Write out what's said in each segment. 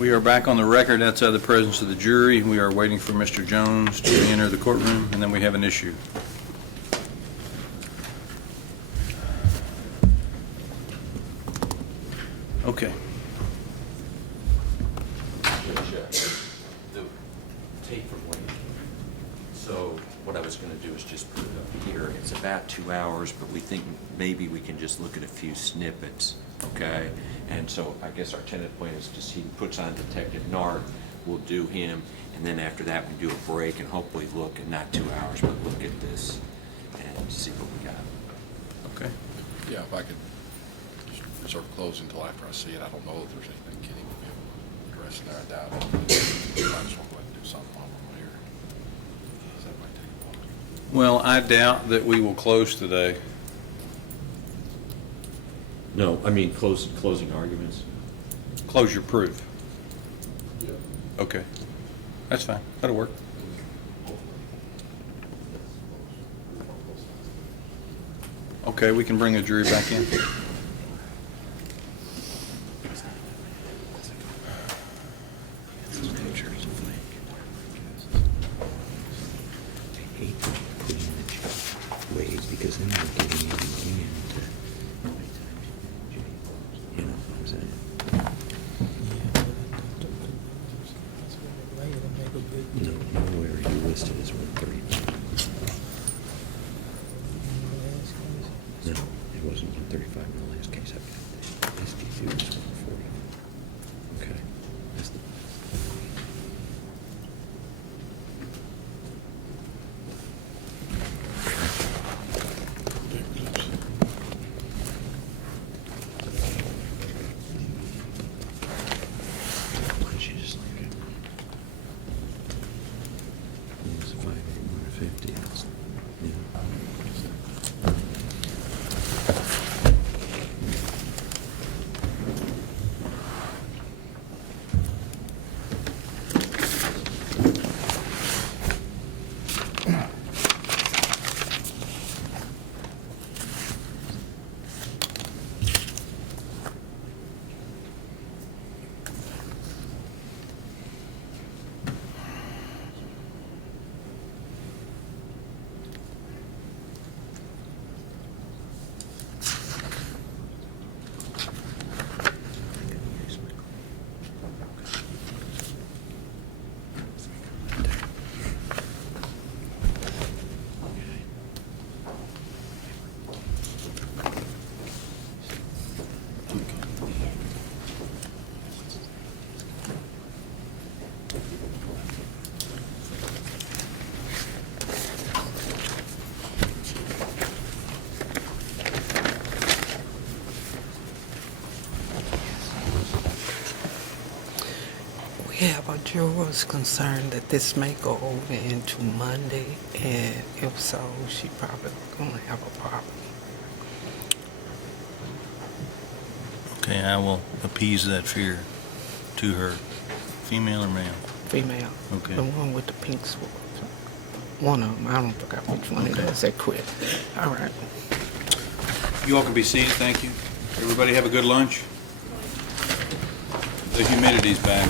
We are back on the record outside the presence of the jury. We are waiting for Mr. Jones to enter the courtroom, and then we have an issue. Okay. The tape from Wayne. So what I was going to do is just put it up here. It's about 2 hours, but we think maybe we can just look at a few snippets, okay? And so I guess our tentative plan is just he puts on Detective Nart, we'll do him, and then after that we do a break and hopefully look at not 2 hours, but look at this and see what we got. Okay. Yeah, if I could just reserve closing until after I see it. I don't know if there's anything Kenny would be able to address in there. I doubt it. I just want to go ahead and do something while I'm here. So that might take a while. Well, I doubt that we will close today. No, I mean closing arguments. Close your proof. Yeah. Okay. That's fine. That'll work. Okay, we can bring the jury back in. Because then we're getting into, you know what I'm saying? No, nowhere you listed as 135. No, it wasn't 135 in the last case. I've got the SDC was 140. Okay. That's the It's 58150. Yeah, but Joe was concerned that this may go over into Monday, and if so, she probably gonna have a problem. Okay, I will appease that fear to her. Female or male? Female. Okay. The one with the pink sword. One of them. I don't forget which one it Okay. is. They quit. All right. You all can be seated, thank you. Everybody have a good lunch. The humidity's bad.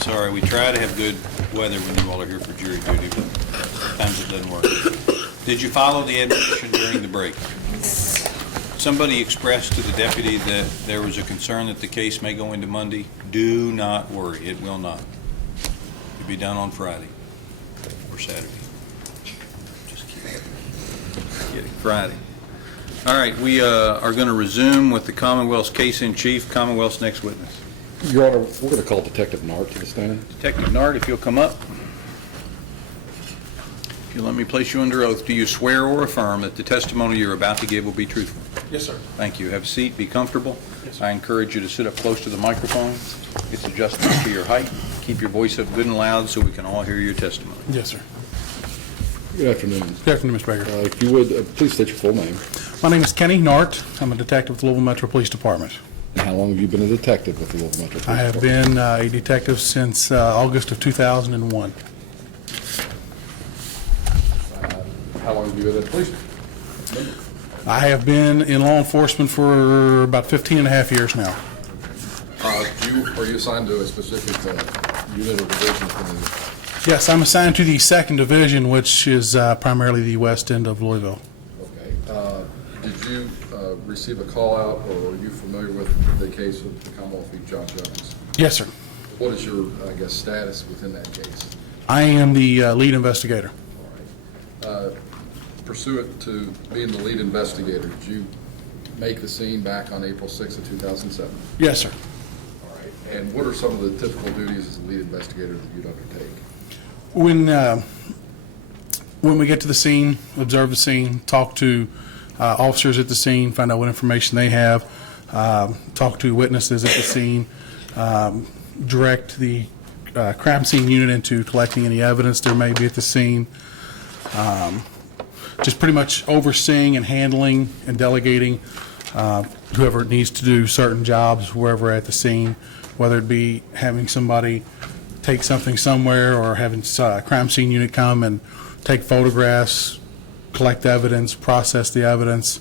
Sorry, we try to have good weather when you all are here for jury duty, but sometimes it doesn't work. Did you follow the admonition during the break? Somebody expressed to the deputy that there was a concern that the case may go into Monday. Do not worry, it will not. It'll be done on Friday or Saturday. Just kidding. Friday. All right, we are going to resume with the Commonwealth's case in chief. Commonwealth's next witness. Your Honor, we're going to call Detective Nart to the stand. Detective Nart, if you'll come up. If you'll let me place you under oath, do you swear or affirm that the testimony you're about to give will be truthful? Yes, sir. Thank you. Have a seat. Be comfortable. Yes, sir. I encourage you to sit up close to the microphone. It's adjustable to your height. Keep your voice up good and loud so we can all hear your testimony. Yes, sir. Good afternoon. Good afternoon, Mr. Baker. If you would, please state your full name. My name is Kenny Nart. I'm a detective with the Louisville Metro Police Department. And how long have you been a detective with the Louisville Metro Police I have Department? been a detective since August of 2001. How long have you been a policeman? I have been in law enforcement for about 15 and a half years now. Are you assigned to a specific unit or division within the? Yes, I'm assigned to the 2nd Division, which is primarily the west end of Louisville. Okay. Did you receive a call out, or are you familiar with the case of the Commonwealth v. John Jones? Yes, sir. What is your, I guess, status within that case? I am the lead investigator. All right. Pursuant to being the lead investigator, did you make the scene back on April 6th of 2007? Yes, sir. All right. And what are some of the typical duties as a lead investigator that you'd undertake? When we get to the scene, observe the scene, talk to officers at the scene, find out what information they have, talk to witnesses at the scene, direct the crime scene unit into collecting any evidence there may be at the scene, just pretty much overseeing and handling and delegating whoever needs to do certain jobs wherever at the scene, whether it be having somebody take something somewhere or having a crime scene unit come and take photographs, collect evidence, process the evidence,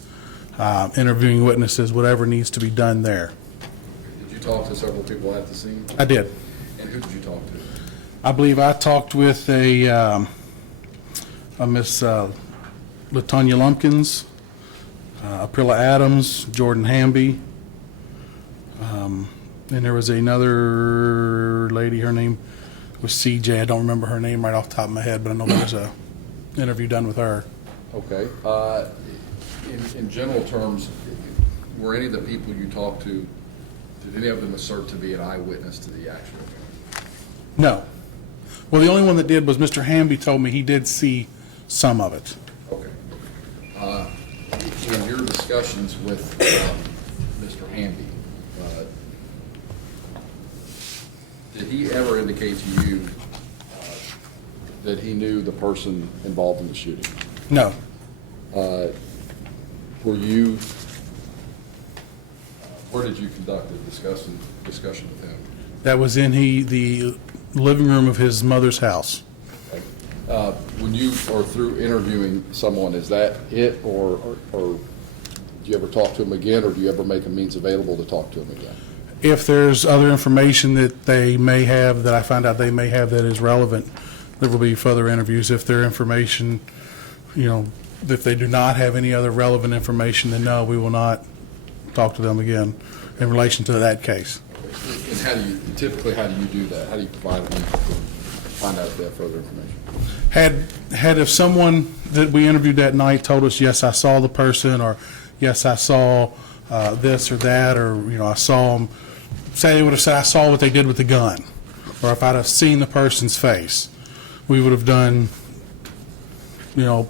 interviewing witnesses, whatever needs to be done there. Did you talk to several people at the scene? I did. And who did you talk to? I believe I talked with a Miss Latonya Lumpkins, Aprilla Adams, Jordan Hamby, and there was another lady, her name was CJ. I don't remember her name right off the top of my head, but I know there was a interview done with her. Okay. In general terms, were any of the people you talked to, did any of them assert to be an eyewitness to the actual event? No. Well, the only one that did was Mr. Hamby told me he did see some of it. Okay. In your discussions with Mr. Hamby, did he ever indicate to you that he knew the person involved in the shooting? No. Were you, where did you conduct the discussion with him? That was in the living room of his mother's house. When you are through interviewing someone, is that it, or do you ever talk to him again, or do you ever make a means available to talk to him again? If there's other information that they may have, that I find out they may have that is relevant, there will be further interviews. If their information, if they do not have any other relevant information, then no, we will not talk to them again in relation to that case. And how do you do that? How do you provide them, find out if they have further information? Had if someone that we interviewed that night told us, yes, I saw the person, or yes, I saw this or that, or I saw them, say they would have said, I saw what they did with the gun, or if I'd have seen the person's face, we would have done,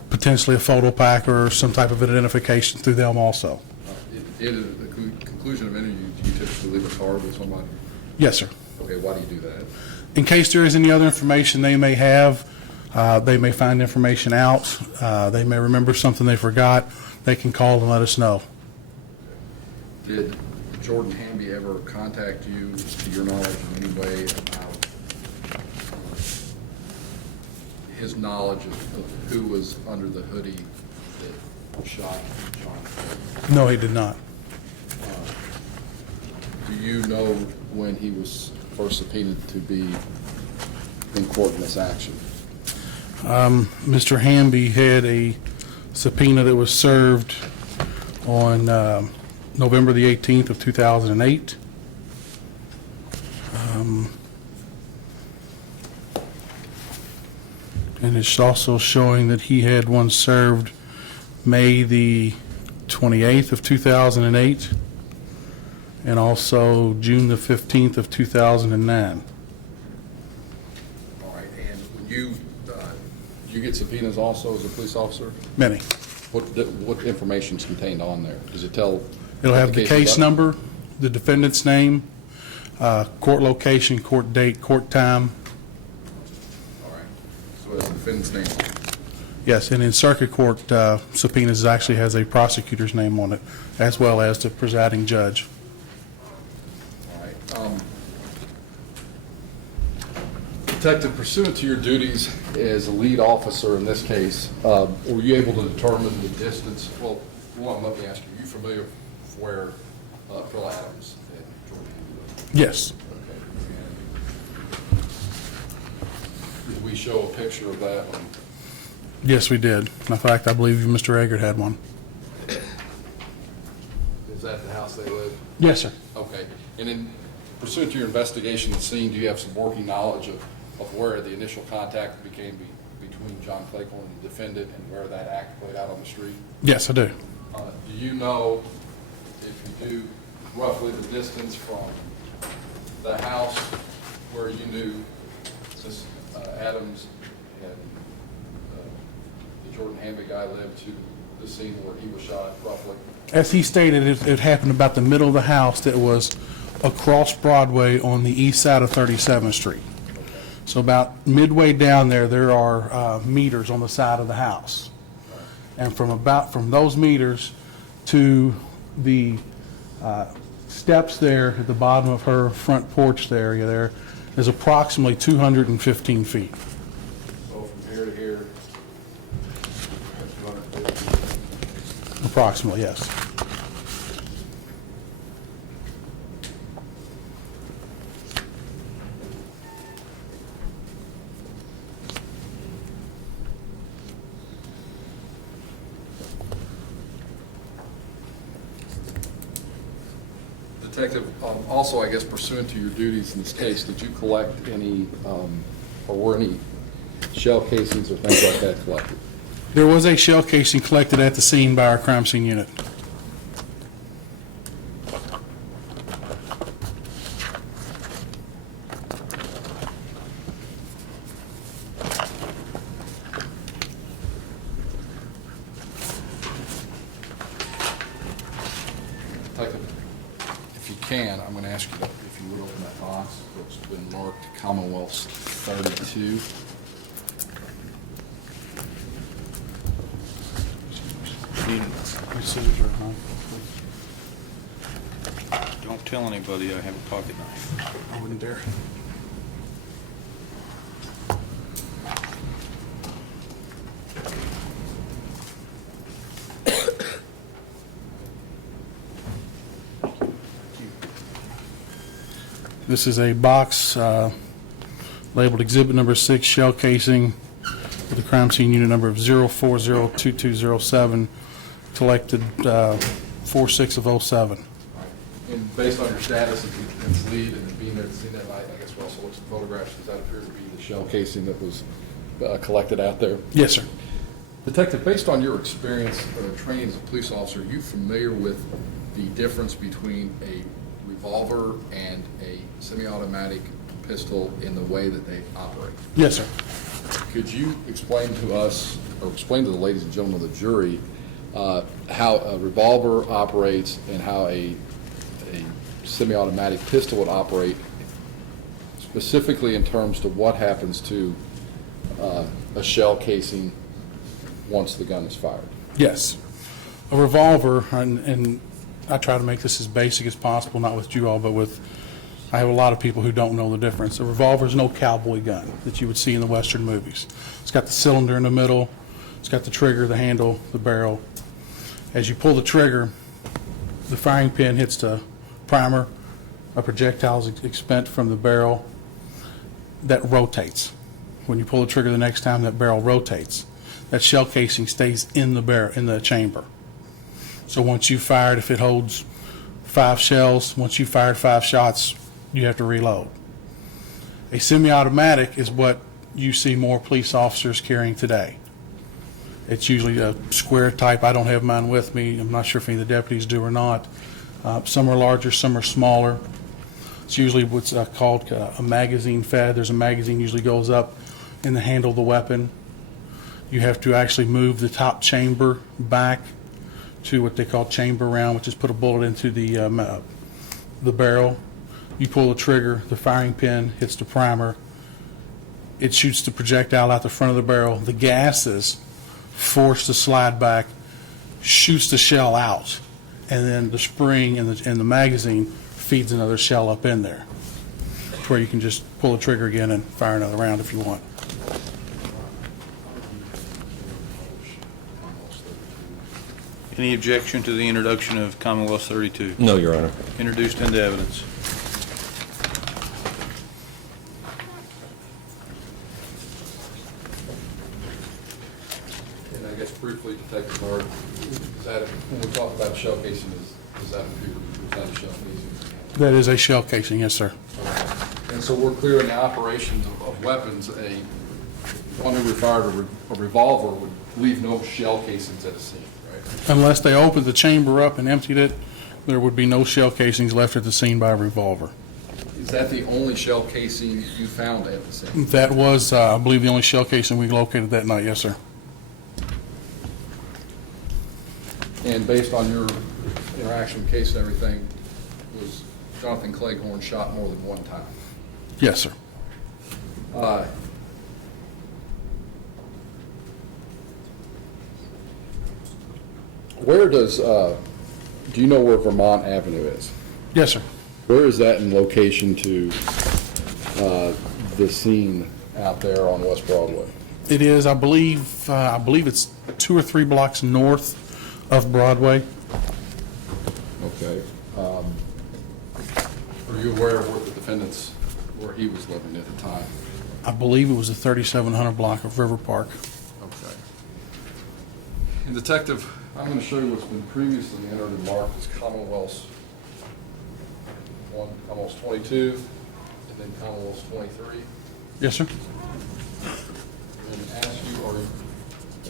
potentially a photo pack or some type of identification through them also. At the conclusion of an interview, do you typically leave a card with somebody? Yes, sir. Okay, why do you do that? In case there is any other information they may have, they may find information out, they may remember something they forgot, they can call and let us know. Did Jordan Hamby ever contact you, to your knowledge, in any way about his knowledge of who was under the hoodie that shot John Floyd? No, he did not. Do you know when he was first subpoenaed to be in court in this action? Mr. Hamby had a subpoena that was served on November the 18th of 2008. And it's also showing that he had one served May the 28th of 2008 and also June the 15th of 2009. All right, and when you get subpoenas also as a police officer? Many. What information is contained on there? Does it tell? It'll have the case is up? number, the defendant's name, court location, court date, court time. All right, so it's the defendant's name. Yes, and in circuit court subpoenas, it actually has a prosecutor's name on it, as well as the presiding judge. All right. Detective, pursuant to your duties as a lead officer in this case, were you able to determine the distance? Well, one, let me ask you, are you familiar with where Phil Adams and Jordan Hamby live? Yes. Did we show a picture of that? Yes, we did. In fact, I believe Mr. Eggert had one. Is that the house they live? Yes, sir. Okay. And in pursuant to your investigation of the scene, do you have some working knowledge of where the initial contact became between John Claypool and the defendant and where that act played out on the street? Yes, I do. Do you know, if you do, roughly the distance from the house where you knew this Adams and the Jordan Hamby guy lived to the scene where he was shot, roughly? As he stated, it happened about the middle of the house that was across Broadway on the east side of 37th Street. So about midway down there are meters on the side of the house. And from those meters to the steps there at the bottom of her front porch area there is approximately 215 feet. So from here to here, 250. Approximately, yes. Detective, also, I guess pursuant to your duties in this case, did you collect any, or were any shell casings or things like that collected? There was a shell casing collected at the scene by our crime scene unit. Detective, if you can, I'm going to ask you to, if you would open that box. It's been marked Commonwealth's 32. Don't tell anybody I have a pocket knife. I wouldn't dare. This is a box labeled Exhibit Number 6, shell casing, with the crime scene unit number of 0402207, collected 4/6/07. And based on your status as lead and being there to see that night, I guess we also looked at the photographs. Does that appear to be the shell casing that was collected out there? Yes, sir. Detective, based on your experience training as a police officer, are you familiar with the difference between a revolver and a semi-automatic pistol in the way that they operate? Yes, sir. Could you explain to us, or explain to the ladies and gentlemen of the jury, how a revolver operates and how a semi-automatic pistol would operate, specifically in terms to what happens to a shell casing once the gun is fired? Yes. A revolver, and I try to make this as basic as possible, not with you all, but with, I have a lot of people who don't know the difference. A revolver is no cowboy gun that you would see in the Western movies. It's got the cylinder in the middle, it's got the trigger, the handle, the barrel. As you pull the trigger, the firing pin hits the primer, a projectile is expelled from the barrel that rotates. When you pull the trigger the next time, that barrel rotates. That shell casing stays in the barrel, in the chamber. So once you fired, if it holds 5 shells, once you fired 5 shots, you have to reload. A semi-automatic is what you see more police officers carrying today. It's usually a square type. I don't have mine with me. I'm not sure if any of the deputies do or not. Some are larger, some are smaller. It's usually what's called a magazine fed. There's a magazine usually goes up in the handle of the weapon. You have to actually move the top chamber back to what they call chamber round, which is put a bullet into the barrel. You pull the trigger, the firing pin hits the primer. It shoots the projectile out the front of the barrel. The gases force the slide back, shoots the shell out, and then the spring in the magazine feeds another shell up in there, to where you can just pull the trigger again and fire another round if you want. Any objection to the introduction of Commonwealth 32? No, Your Honor. Introduced into evidence. briefly, Detective Bard, is that, when we talk about shell casing, is that a shell casing? That is a shell casing, yes, sir. And so we're clear in the operations of weapons, one who fired a revolver would leave no shell casings at a scene, right? Unless they opened the chamber up and emptied it, there would be no shell casings left at the scene by a revolver. Is that the only shell casing you found at the scene? That was, I believe, the only shell casing we located that night, yes, sir. And based on your interaction with the case and everything, was Jonathan Cleghorn shot more than one time? Yes, sir. Where does, do you know where Vermont Avenue is? Yes, sir. Where is that in location to the scene out there on West Broadway? It is, I believe it's 2 or 3 blocks north of Broadway. Okay. Are you aware of where the defendants, where he was living at the time? I believe it was the 3700 block of River Park. Okay. And Detective, I'm going to show you what's been previously entered and marked as Commonwealth's 22, and then Commonwealth's 23. Yes, sir. And ask you, are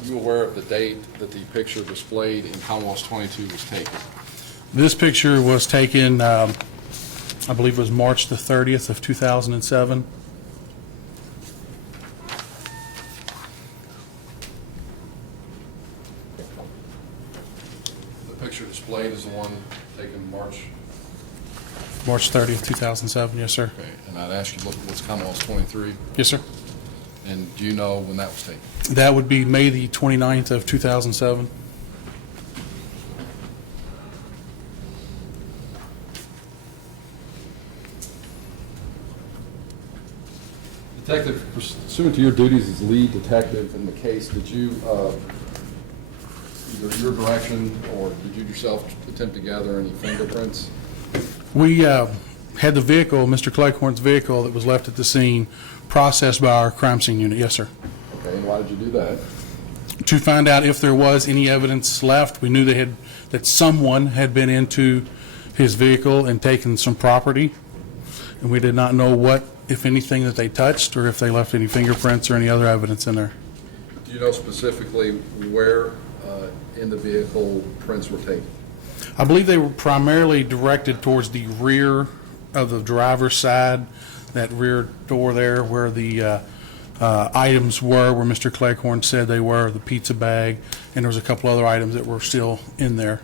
you aware of the date that the picture displayed in Commonwealth's 22 was taken? This picture was taken, I believe it was March the 30th of 2007. The picture displayed is the one taken March. March 30th, 2007, yes, sir. Okay, and I'd ask you to look at what's Commonwealth's 23, Yes, sir. and do you know when that was taken? That would be May the 29th of 2007. Detective, pursuant to your duties as lead detective in the case, did you, either your direction or did you yourself attempt to gather any fingerprints? We had the vehicle, Mr. Cleghorn's vehicle that was left at the scene, processed by our crime scene unit, yes, sir. Okay, and why did you do that? To find out if there was any evidence left. We knew that someone had been into his vehicle and taken some property, and we did not know what, if anything, that they touched, or if they left any fingerprints or any other evidence in there. Do you know specifically where in the vehicle prints were taken? I believe they were primarily directed towards the rear of the driver's side, that rear door there where the items were, where Mr. Cleghorn said they were, the pizza bag, and there was a couple other items that were still in there.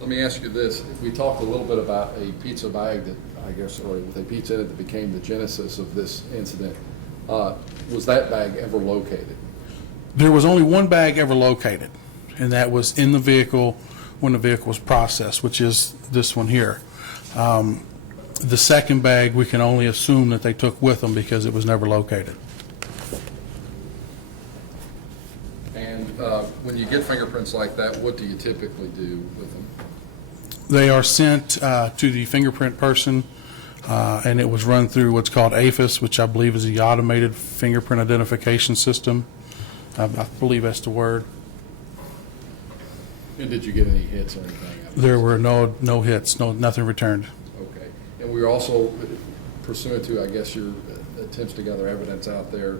Let me ask you this. We talked a little bit about a pizza bag that, I guess, or with a pizza in it that became the genesis of this incident. Was that bag ever located? There was only one bag ever located, and that was in the vehicle when the vehicle was processed, which is this one here. The second bag, we can only assume that they took with them because it was never located. And when you get fingerprints like that, what do you typically do with them? They are sent to the fingerprint person, and it was run through what's called AFIS, which I believe is the Automated Fingerprint Identification System. I believe that's the word. And did you get any hits or anything? There were no hits, nothing returned. Okay. And we were also pursuant to, I guess, your attempts to gather evidence out there,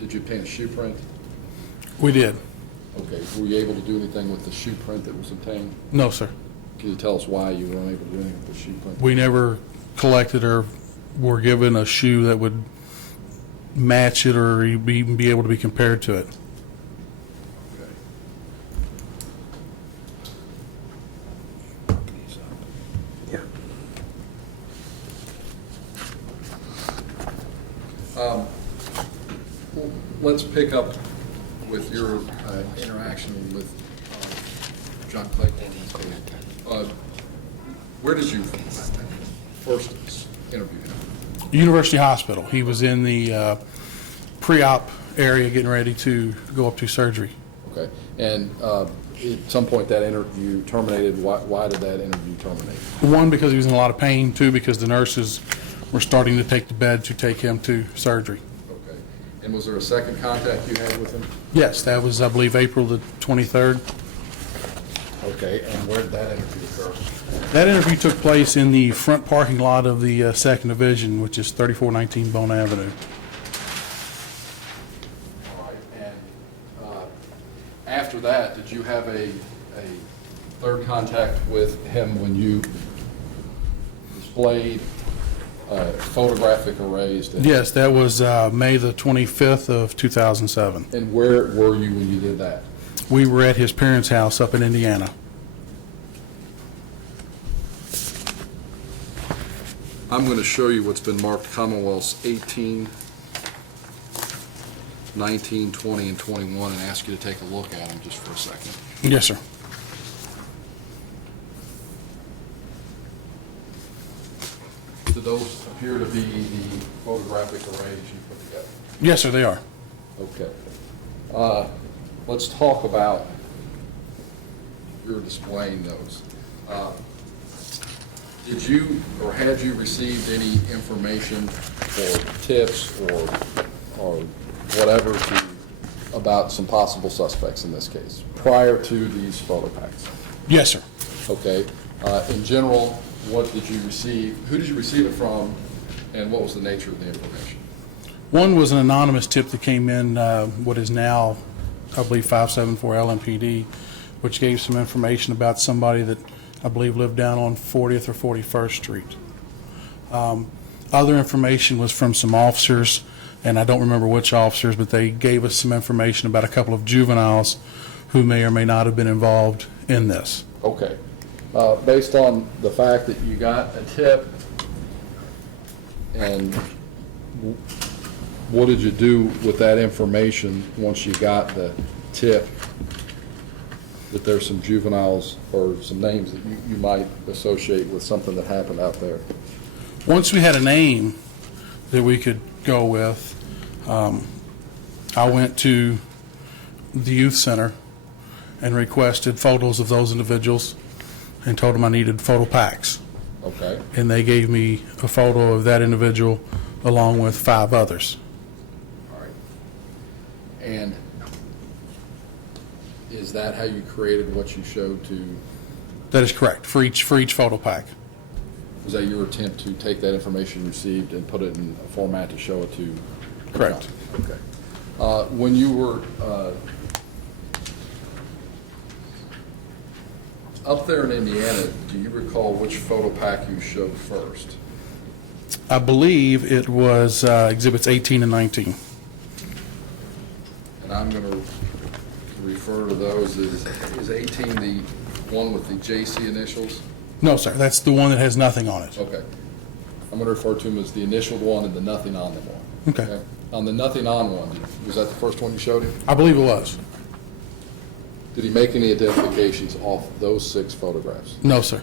did you obtain a shoe print? We did. Okay. Were you able to do anything with the shoe print that was obtained? No, sir. Can you tell us why you were unable to do anything with the shoe print? We never collected or were given a shoe that would match it or even be able to be compared to it. Okay. Yeah. Let's pick up with your interaction with John Cleghorn. Where did you first interview him? University Hospital. He was in the pre-op area getting ready to go up to surgery. Okay. And at some point that interview terminated. Why did that interview terminate? One, because he was in a lot of pain. Two, because the nurses were starting to take the bed to take him to surgery. Okay. And was there a second contact you had with him? Yes, that was, I believe, April the 23rd. Okay, and where did that interview occur? That interview took place in the front parking lot of the Second Division, which is 3419 Bone Avenue. All right, and after that, did you have a third contact with him when you displayed photographic arrays? Yes, that was May the 25th of 2007. And where were you when you did that? We were at his parents' house up in Indiana. I'm going to show you what's been marked Commonwealths 18, 19, 20, and 21, and ask you to take a look at them just for a second. Yes, sir. Do those appear to be the photographic arrays you put together? Yes, sir, they are. Okay. Let's talk about your displaying those. Did you, or had you received any information or tips or whatever about some possible suspects in this case, prior to these photo packs? Yes, sir. Okay. In general, what did you receive? Who did you receive it from, and what was the nature of the information? One was an anonymous tip that came in, what is now, I believe, 574 LMPD, which gave some information about somebody that I believe lived down on 40th or 41st Street. Other information was from some officers, and I don't remember which officers, but they gave us some information about a couple of juveniles who may or may not have been involved in this. Okay. Based on the fact that you got a tip, and what did you do with that information once you got the tip that there's some juveniles or some names that you might associate with something that happened out there? Once we had a name that we could go with, I went to the youth center and requested photos of those individuals and told them I needed photo packs. Okay. And they gave me a photo of that individual along with 5 others. All right. And is that how you created what you showed to? That is correct, for each photo pack. Was that your attempt to take that information you received and put it in a format to show it to? Correct. Okay. When you were up there in Indiana, do you recall which photo pack you showed first? I believe it was Exhibits 18 and 19. And I'm going to refer to those as, is 18 the one with the JC initials? No, sir, that's the one that has nothing on it. Okay. I'm going to refer to them as the initialed one and the nothing on them one. Okay. On the nothing on one, was that the first one you showed him? I believe it was. Did he make any identifications off those 6 photographs? No, sir.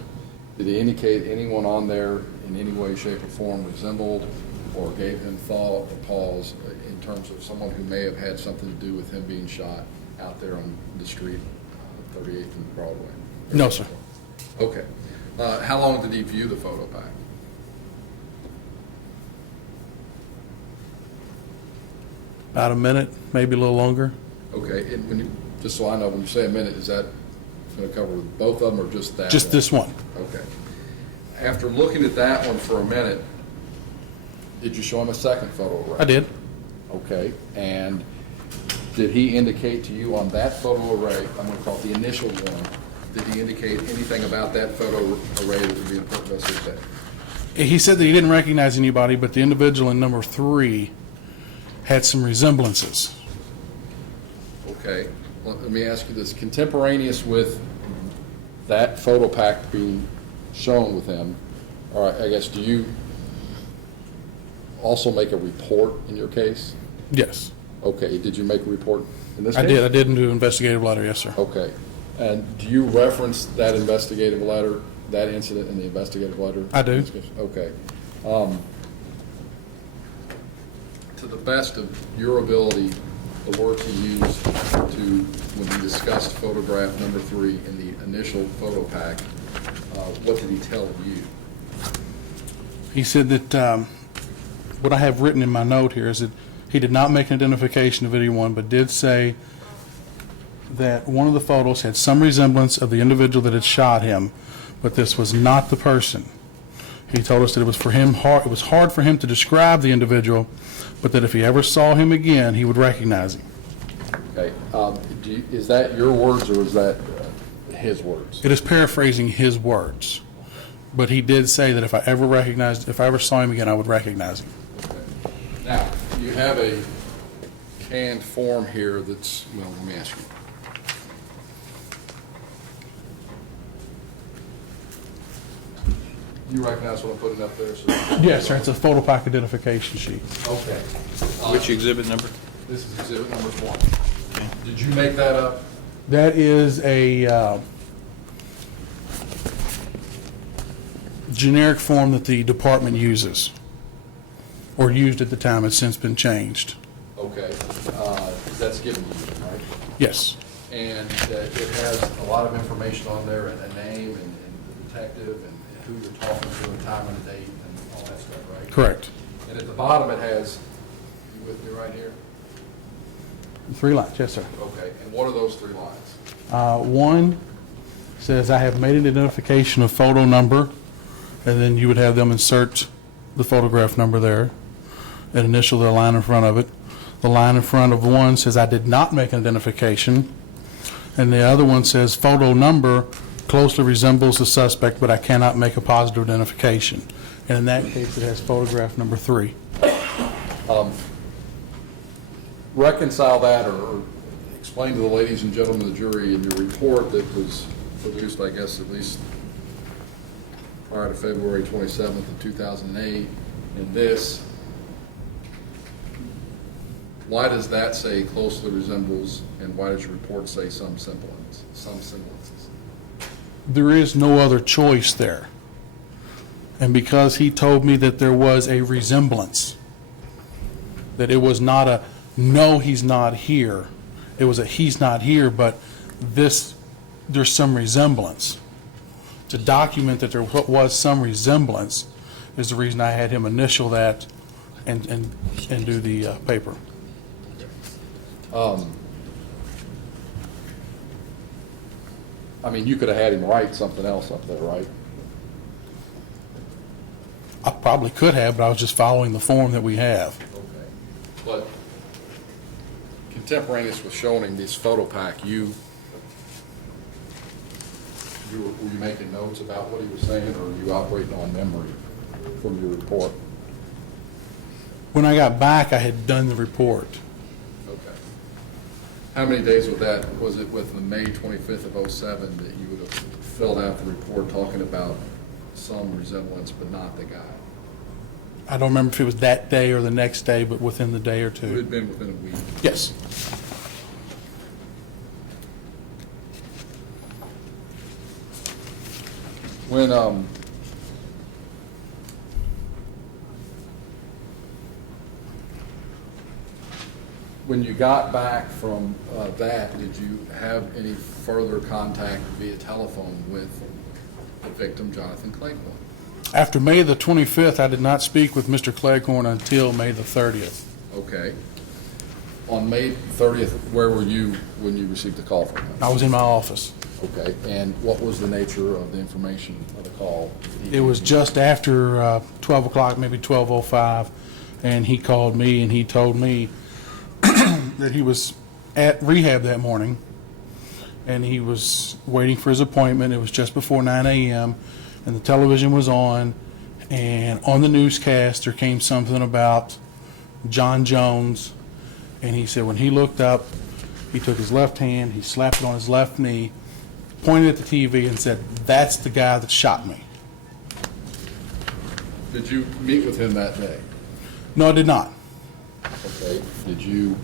Did he indicate anyone on there in any way, shape, or form resembled or gave him thought or pause in terms of someone who may have had something to do with him being shot out there on the street, 38th and Broadway? No, sir. Okay. How long did he view the photo pack? About a minute, maybe a little longer. Okay, and when you, just so I know, when you say a minute, is that going to cover both of them or just that Just one? this one. Okay. After looking at that one for a minute, did you show him a second photo array? I did. Okay, and did he indicate to you on that photo array, I'm going to call it the initial one, did he indicate anything about that photo array that would be important to us today? He said that he didn't recognize anybody, but the individual in number 3 had some resemblances. Okay, well, let me ask you this, contemporaneous with that photo pack being shown with him, or I guess, do you also make a report in your case? Yes, Okay, did you make a report in this case? I did. I did do an investigative letter, yes, sir. Okay, and do you reference that investigative letter, that incident in the investigative letter? I do. Okay. To the best of your ability, the words you used to, when you discussed photograph number 3 in the initial photo pack, what did he tell you? He said that, what I have written in my note here is that He did not make an identification of anyone, but did say that one of the photos had some resemblance of the individual that had shot him, but this was not the person. He told us that it was hard for him to describe the individual, but that if he ever saw him again, he would recognize him. Okay, is that your words or is that his words? It is paraphrasing his words, but he did say that if I ever saw him again, I would recognize him. Okay. Now, you have a canned form here that's, well, let me ask you. You recognize what I'm putting up there? So Yes, sir, it's a photo pack identification sheet. Okay. Which exhibit number? This is exhibit number 1. Did you make that up? That is a generic form that the department uses, or used at the time. It's since been changed. Okay. That's given to you, right? Yes, And it has a lot of information on there, and a name, and the detective, and who you're talking to, and time and date, and all that stuff, right? correct. And at the bottom, it has, you with me right here? 3 lines, yes, sir. Okay, and what are those 3 lines? One says, I have made an identification of photo number, and then you would have them insert the photograph number there, and initial the line in front of it. The line in front of one says, I did not make an identification, and the other one says, photo number closely resembles the suspect, but I cannot make a positive identification. And in that case, it has photograph number 3. Reconcile that, or explain to the ladies and gentlemen of the jury in your report that was produced, I guess, at least prior to February 27th of 2008, and this, why does that say closely resembles, and why does your report say some semblances? There is no other choice there. And because he told me that there was a resemblance, that it was not a, no, he's not here. It was a, he's not here, but there's some resemblance. To document that there was some resemblance is the reason I had him initial that and do the paper. I mean, you could have had him write something else up there, right? I probably could have, but I was just following the form that we have. Okay. But contemporaneous with showing him this photo pack, were you making notes about what he was saying, or were you operating on memory from your report? When I got back, I had done the report. Okay. How many days was it with the May 25th of 07 that you would have filled out the report talking about some resemblance but not the guy? I don't remember if it was that day or the next day, but within the day or It would two. have been within a week. Yes. When you got back from that, did you have any further contact via telephone with the victim, Jonathan Cleghorn? After May the 25th, I did not speak with Mr. Cleghorn until May the 30th. Okay. On May 30th, where were you when you received the call from him? I was in my office. Okay, and what was the nature of the information of the call? It was just after 12 o'clock, maybe 12:05, and he called me and he told me that he was at rehab that morning and he was waiting for his appointment. It was just before 9 a.m. and the television was on, and on the newscast there came something about John Jones, and he said when he looked up, he took his left hand, he slapped it on his left knee, pointed at the TV and said, "That's the guy that shot me." Did you meet with him that day? No, I did not. Okay, did you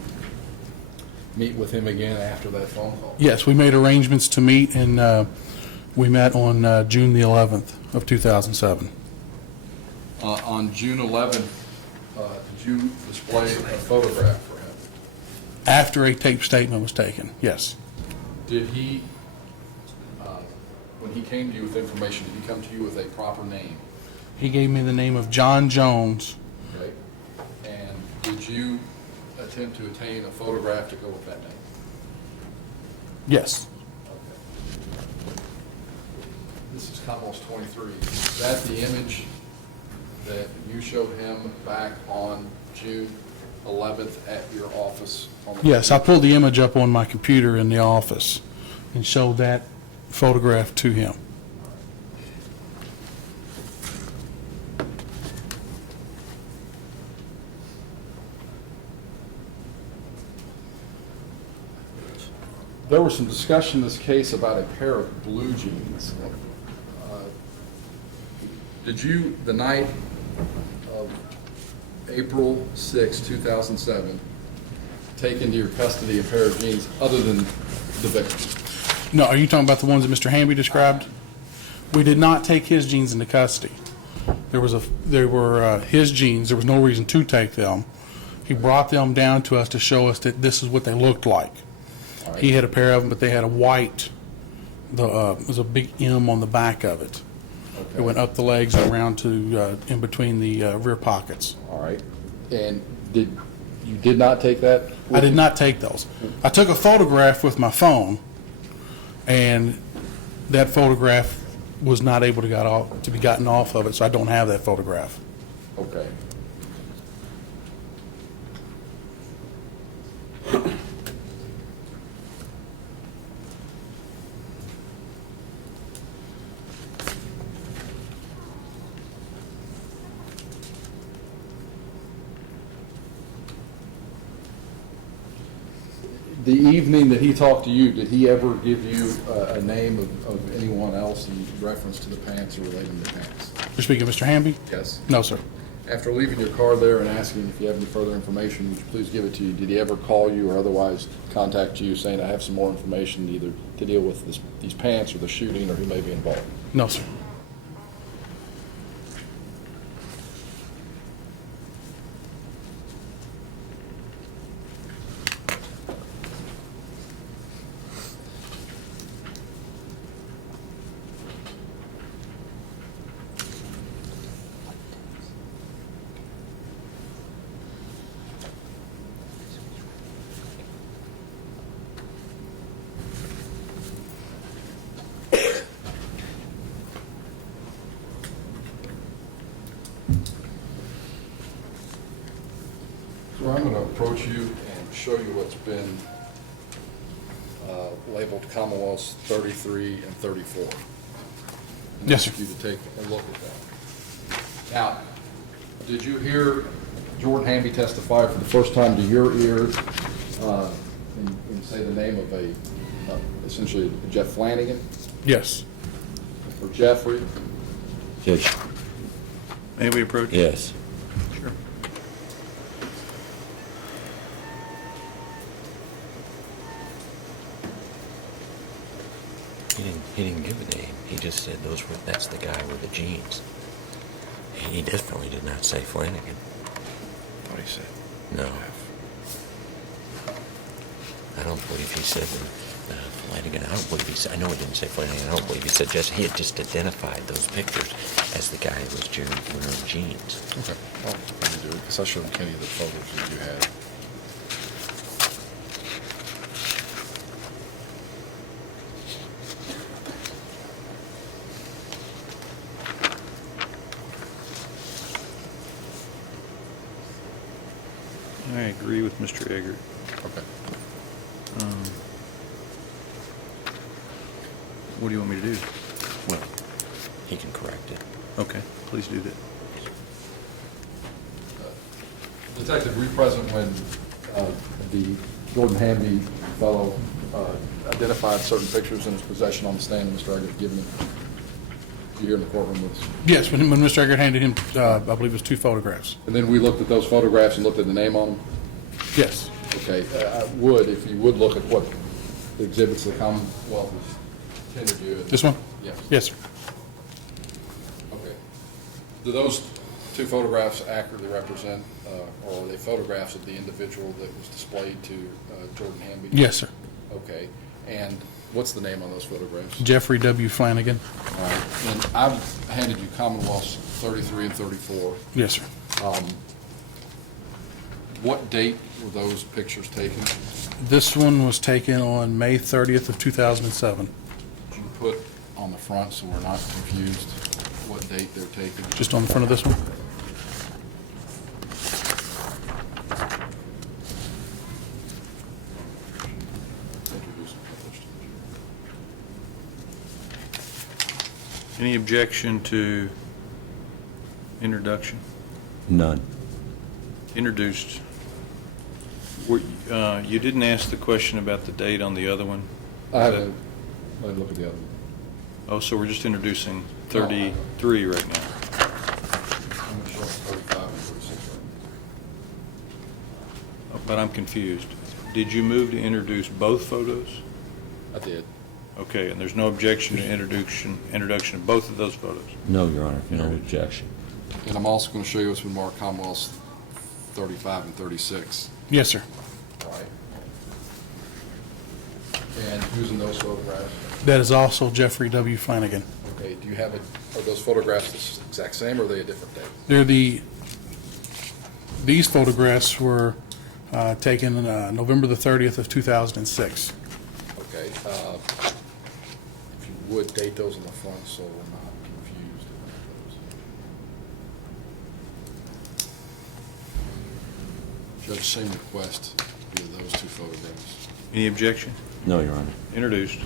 meet with him again after that phone call? Yes, we made arrangements to meet, and we met on June the 11th of 2007. On June 11th, did you display a photograph for him? After a tape statement was taken, yes. Did he, when he came to you with information, did he come to you with a proper name? He gave me the name of John Jones. Okay. And did you attempt to obtain a photograph to go with that name? Yes. This is Commonwealth 23. Is that the image that you showed him back on June 11th at your office? Yes, I pulled the image up on my computer in the office and showed that photograph to him. There was some discussion in this case about a pair of blue jeans. Did you, the night of April 6, 2007, take into your custody a pair of jeans other than the victim? No, are you talking about the ones that Mr. Hamby described? We did not take his jeans into custody. They were his jeans. There was no reason to take them. He brought them down to us to show us that this is what they looked like. All right. He had a pair of them, but they had a white, there's a big M on the back of it. Okay. It went up the legs and around to, in between the rear pockets. All right. And you did not take that? with I did you? not take those. I took a photograph with my phone, and that photograph was not able to be gotten off of it, so I don't have that photograph. Okay. The evening that he talked to you, did he ever give you a name of anyone else in reference to the pants or relating to the pants? You're speaking of Mr. Hamby? Yes. No, sir. After leaving your car there and asking if you have any further information, would you please give it to you? Did he ever call you or otherwise contact you saying, I have some more information either to deal with these pants or the shooting or who may be involved? No, sir. So I'm going to approach you and show you what's been labeled Commonwealths 33 and 34. And Yes, ask sir. you to take a look at that. Now, did you hear Jordan Hamby testify for the first time to your ears and say the name of essentially Jeff Flanagan Yes. or Jeffrey? Judge, May we approach? yes. Sure. He didn't give a name. He just said that's the guy with the jeans. He definitely did not say Flanagan. What he said. No. I don't believe he said Flanagan. I don't believe he said, I know he didn't say Flanagan. I don't believe he said Jesse. He had just identified those pictures as the guy who was wearing jeans. Okay. Well, let me do it because I showed Kenny the photos that you had. I agree with Mr. Eggert. Okay. What do you want me to do? Well, he can correct it. Okay, please do that. Detective, were you present when the Jordan Hamby fellow identified certain pictures in his possession on the stand that Mr. Eggert had given him? You here in the courtroom with us? Yes, when Mr. Eggert handed him, I believe it was 2 photographs. And then we looked at those photographs and looked at the name on them? Yes. Okay, I would, if you would look at what the exhibits the Commonwealth has tendered you. This one? Yes. Yes, sir. Okay. Do those 2 photographs accurately represent, or are they photographs of the individual that was displayed to Jordan Hamby? Yes, sir. Okay, and what's the name on those photographs? Jeffrey W. Flanagan. All right, and I've handed you Commonwealths 33 and 34. Yes, sir. What date were those pictures taken? This one was taken on May 30th of 2007, Did you put on the front so we're not confused what date they're taken? just on the front of this one. Introduced and published. Any objection to introduction? None. Introduced. You didn't ask the question about the date on the other one? I haven't, let me look at the other one. Oh, so we're just introducing 33 right now. I'm going to show 35 and 36 right Oh, but I'm confused. Did you move to introduce both photos? now. I did. Okay, and there's no objection to introduction of both of those photos? No, Your Honor, no objection. And I'm also going to show you what's been marked Commonwealth's 35 and 36. Yes, sir. Right. And who's in those photographs? That is also Jeffrey W. Flanagan. Okay, do you have it, are those photographs the exact same or are they a different date? These photographs were taken November the 30th of 2006. Okay, if you would, date those on the front so we're not confused about those. Judge, same request via those two photographs. Any objection? No, Your Honor. Introduced.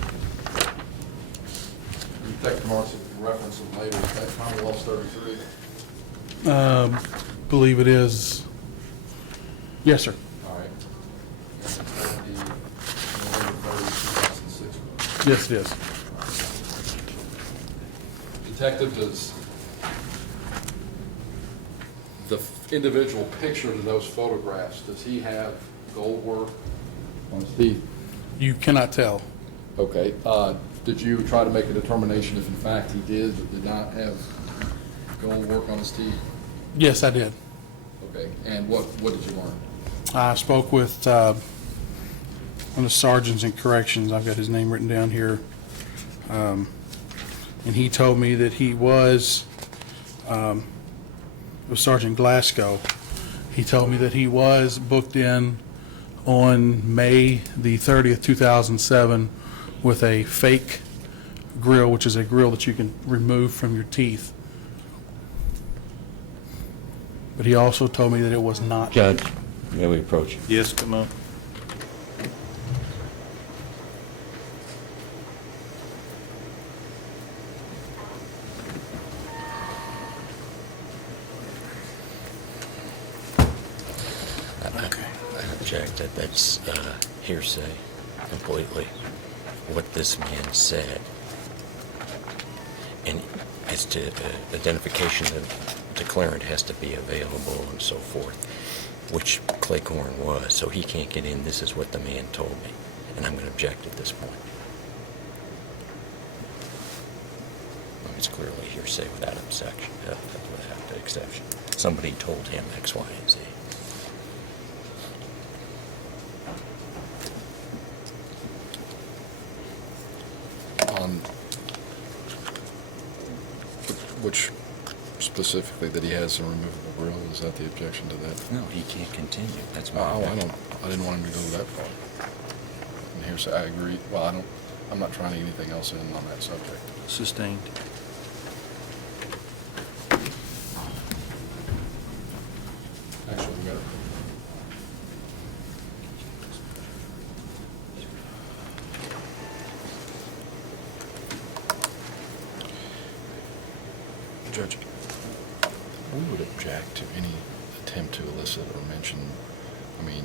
Detective Marcy, if you reference them later, is that Commonwealth's 33? Believe it is. Yes, sir. All right. And the November 30, 2006. Yes, it is. Detective, does the individual pictured in those photographs, does he have gold work on his teeth? You cannot tell. Okay. Did you try to make a determination if in fact he did or did not have gold work on his teeth? Yes, I did. Okay. And what did you learn? I spoke with one of the sergeants in corrections. I've got his name written down here. And he told me that he was, it was Sergeant Glasgow. He told me that he was booked in on May the 30th, 2007 with a fake grill, which is a grill that you can remove from your teeth. But he also told me that it was not. Judge, may we approach? Yes, come on. I object that that's hearsay completely, what this man said. And as to identification, the declarant has to be available and so forth, which Claycorn was, so he can't get in. This is what the man told me, and I'm going to object at this point. It's clearly hearsay without objection, without exception. Somebody told him X, Y, and Z. Which specifically that he has a removable grill, is that the objection to that? No, he can't continue. That's my Oh, objection. I didn't want him to go that far. And here's, I agree, well, I'm not trying to get anything else in on that subject. Sustained. Actually, we got it. Judge, we would object to any attempt to elicit or mention, I mean,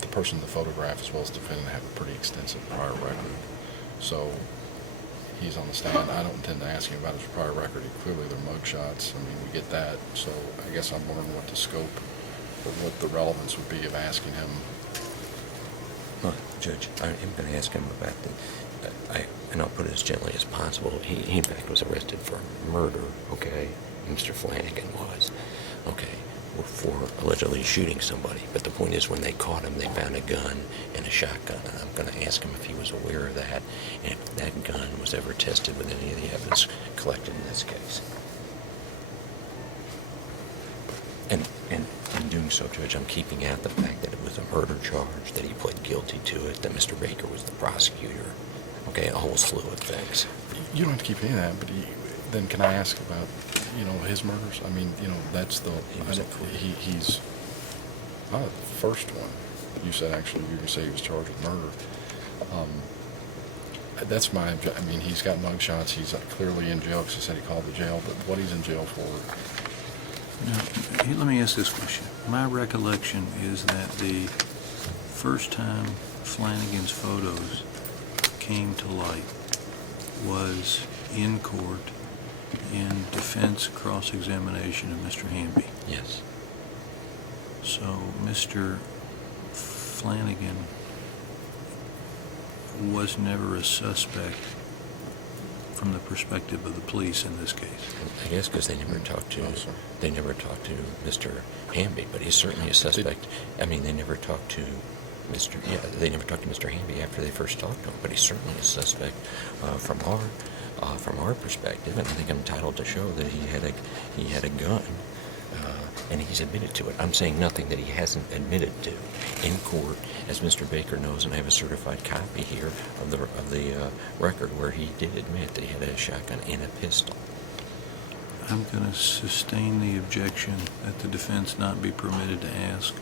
the person in the photograph as well as the defendant have a pretty extensive prior record. So he's on the stand. I don't intend to ask him about his prior record. Clearly, they're mug shots. I mean, we get that. So I guess I'm wondering what the scope or what the relevance would be of asking him. Well, Judge, I am going to ask him about the, and I'll put it as gently as possible. He in fact was arrested for murder, okay? Mr. Flanagan was, okay, for allegedly shooting somebody. But the point is, when they caught him, they found a gun and a shotgun. And I'm going to ask him if he was aware of that, and if that gun was ever tested with any of the evidence collected in this case. And in doing doing so, Judge, I'm keeping out the fact that it was a murder charge, that he pled guilty to it, that Mr. Baker was the prosecutor. Okay, a whole slew of things. You don't have to keep any of that, but then can I ask about, his murders? I mean, that's the, he's, the first one. You said actually, you were say he was charged with murder. That's my, I mean, he's got mugshots, he's clearly in jail, because he said he called the jail, but what he's in jail for? Now, let me ask this question. My recollection is that the first time Flanagan's photos came to light was in court in defense cross-examination of Mr. Hamby. Yes. So Mr. Flanagan was never a suspect from the perspective of the police in this case. I guess because they never talked to, No, sir. they never talked to Mr. Hamby, but he's certainly a suspect. I mean, they never talked to they never talked to Mr. Hamby after they first talked to him, but he's certainly a suspect from our perspective, and I think I'm entitled to show that he had a gun, and he's admitted to it. I'm saying nothing that he hasn't admitted to in court, as Mr. Baker knows, and I have a certified copy here of the record where he did admit that he had a shotgun and a pistol. I'm going to sustain the objection that the defense not be permitted to ask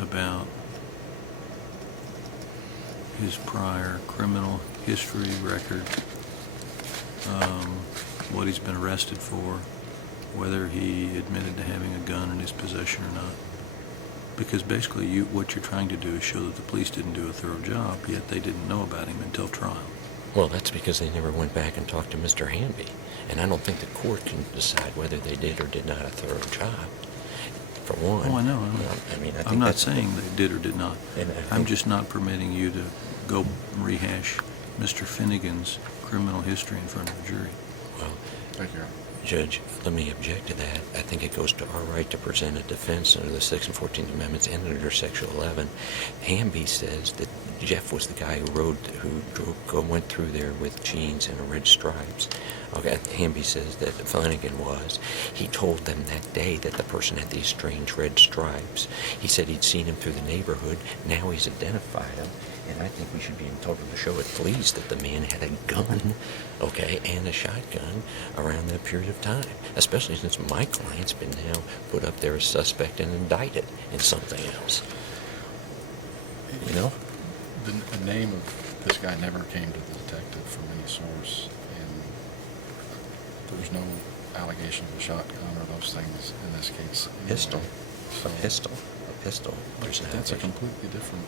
about his prior criminal history record, what he's been arrested for, whether he admitted to having a gun in his possession or not. Because basically what you're trying to do is show that the police didn't do a thorough job, yet they didn't know about him until trial. Well, that's because they never went back and talked to Mr. Hamby, and I don't think the court can decide whether they did or did not a thorough job. For one. Oh, I know. I mean, I think I'm not that's- saying they did or did not. And I I'm think- just not permitting you to go rehash Mr. Finnegan's criminal history in front of a jury. Well, Thank you, Your Honor. Judge, let me object to that. I think it goes to our right to present a defense under the 6th and 14th Amendments and under Section 11. Hamby says that Jeff was the guy who went through there with jeans and red stripes. Okay, Hamby says that Flanagan was. He told them that day that the person had these strange red stripes. He said he'd seen him through the neighborhood. Now he's identified him. And I think we should be entitled to show at least that the man had a gun, okay, and a shotgun around that period of time, especially since my client's been now put up there as suspect and indicted in something else. You know? The name of this guy never came to the detective from any source, and there was no allegation of a shotgun or those things in this case. anyway. Pistol. So A pistol. There's an that's a allegation. completely different.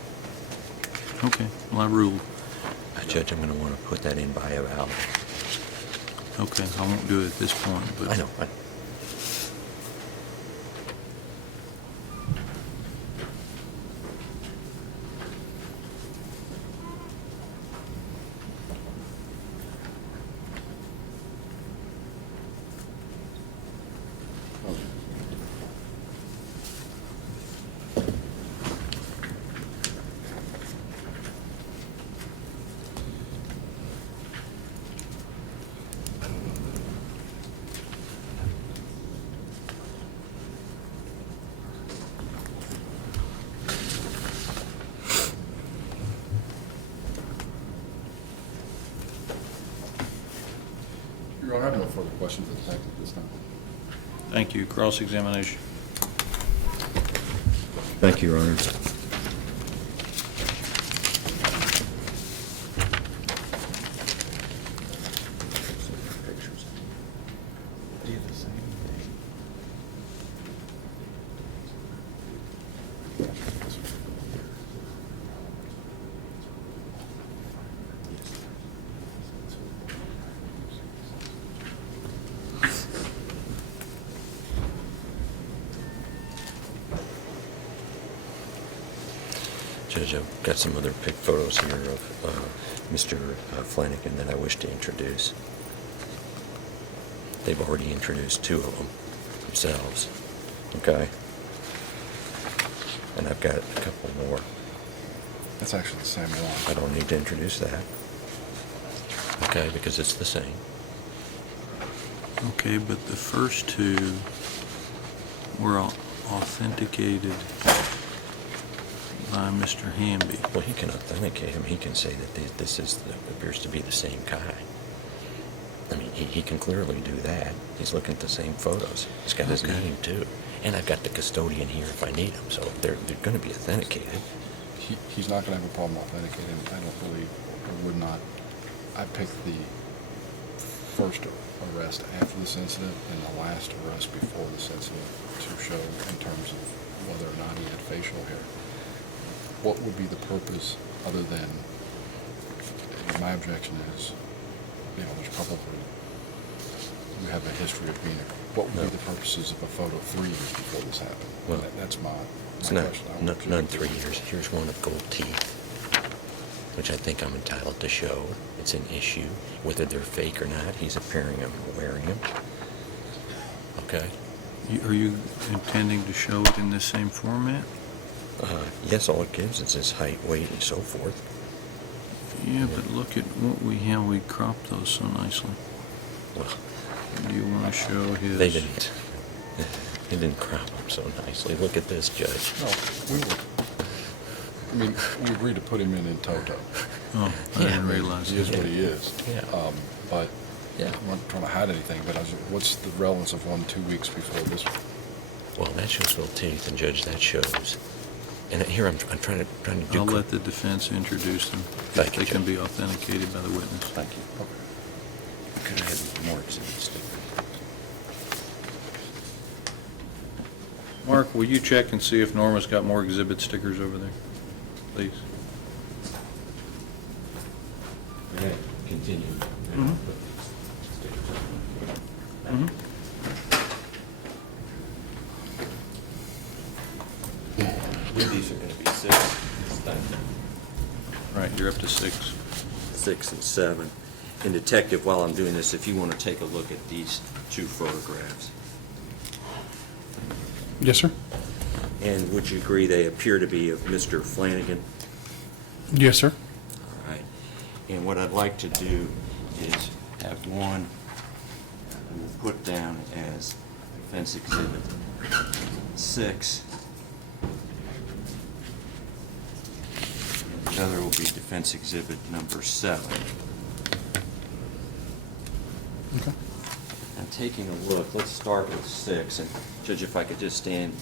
Okay, well, I ruled. Judge, I'm going to want to put that in by a vow. Okay, I won't do it at this point, but... I know. Your Honor, I have no further questions of the detective this time. Thank you. Cross-examination. Thank you, Your Honor. Judge, I've got some other pic photos here of Mr. Flanagan that I wish to introduce. They've already introduced two of them themselves, okay? And I've got a couple more. That's actually the same one. I don't need to introduce that, okay, because it's the same. Okay, but the first two were authenticated by Mr. Hamby. Well, he can authenticate him. He can say that this appears to be the same guy. I mean, he can clearly do that. He's looking at the same photos. He's got his Okay. name, too. And I've got the custodian here if I need him, so they're going to be authenticated. He's not gonna have a problem authenticating. I don't believe, or would not. I picked the first arrest after this incident and the last arrest before this incident to show in terms of whether or not he had facial hair. What would be the purpose other than, my objection is, you know, there's probably, you have a history of being, what would be the purposes of a photo 3 years before this happened? Well, That's my It's question. I would none object to. 3 years. Here's one of gold teeth, which I think I'm entitled to show. It's an issue. Whether they're fake or not, he's appearing them or wearing them. Okay? Are you intending to show it in this same format? Yes, all it gives is his height, weight, and so forth. Yeah, but look at how we cropped those so nicely. Well, Do you want to show his? they didn't. They didn't crop him so nicely. Look at this, Judge. No, we agreed to put him in toto. Oh, I didn't realize He is that. what he is. Yeah. But Yeah. I'm not trying to hide anything, but what's the relevance of 1, 2 weeks before this? Well, that shows gold teeth, and Judge, that shows. And here I'm trying to do. I'll let the defense introduce them. Thank you, They can Judge. be authenticated by the witness. Thank you. Could I have more exhibits? Mark, will you check and see if Norma's got more exhibit stickers over there, please? Continue. These are gonna be 6 this time. Right, you're up to 6. 6 and 7. And Detective, while I'm doing this, if you want to take a look at these 2 photographs. Yes, sir? And would you agree they appear to be of Mr. Flanagan? Yes, sir. All right. And what I'd like to do is have one we'll put down as Defense Exhibit 6. And the other will be Defense Exhibit number 7. Okay. And taking a look, let's start with 6, and Judge, if I could just stand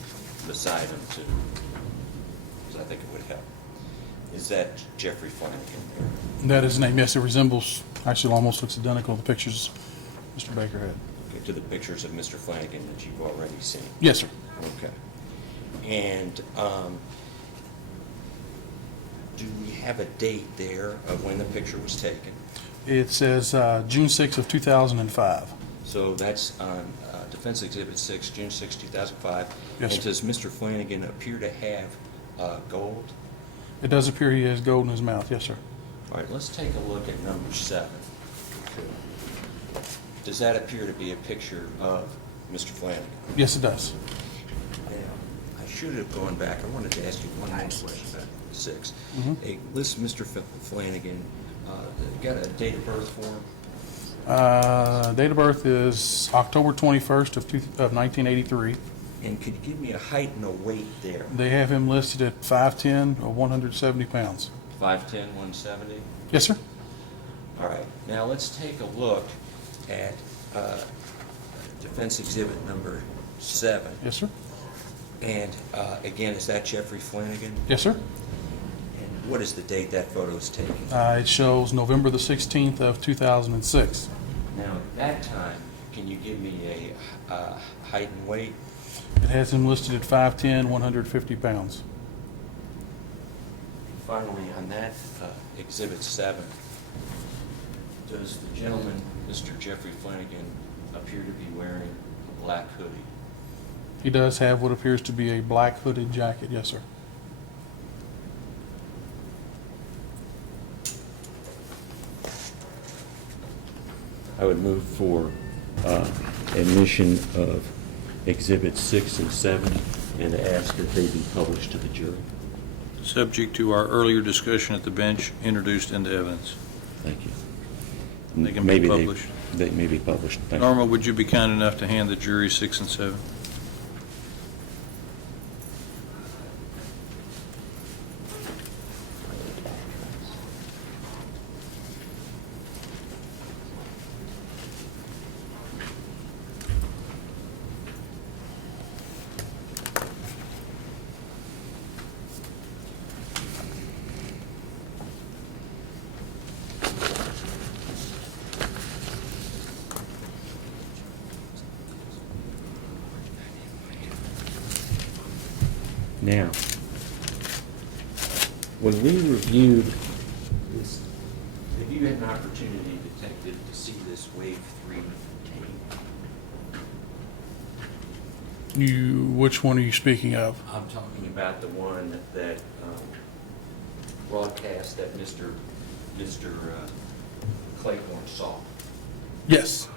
beside him too, because I think it would help. Is that Jeffrey Flanagan there? That is his name. Yes, it resembles, actually almost looks identical to the pictures Mr. Baker had. Okay, to the pictures of Mr. Flanagan that you've already seen? Yes, sir. Okay. And do we have a date there of when the picture was taken? It says June 6th of 2005. So that's on Defense Exhibit 6, June 6, 2005. Yes, And sir. does Mr. Flanagan appear to have gold? It does appear he has gold in his mouth. Yes, sir. All right, let's take a look at number 7. Does that appear to be a picture of Mr. Flanagan? Yes, it does. Now, I should have gone back. I wanted to ask you one more question about 6. Hey, list Mr. Flanagan, got a date of birth for him? Date of birth is October 21st of 1983. And could you give me a height and a weight there? They have him listed at 5'10" or 170 pounds. 5'10", 170? Yes, sir. All right, now let's take a look at Defense Exhibit number 7. Yes, sir. And again, is that Jeffrey Flanagan? Yes, sir. And what is the date that photo is taken? It shows November the 16th of 2006. Now, at that time, can you give me a height and weight? It has him listed at 5'10", 150 pounds. Finally, on that Exhibit 7, does the gentleman, Mr. Jeffrey Flanagan, appear to be wearing a black hoodie? He does have what appears to be a black hooded jacket. Yes, sir. I would move for admission of Exhibits 6 and 7 and ask that they be published to the jury. Subject to our earlier discussion at the bench, introduced into evidence. Thank you. They can be published. They may be published. Thank you. Norma, would you be kind enough to hand the jury 6 and 7? Now, when we reviewed this, have you had an opportunity, Detective, to see this Wave 3 tape? Which one are you speaking of? I'm talking about the one that broadcast that Mr. Clayborn saw. Yes,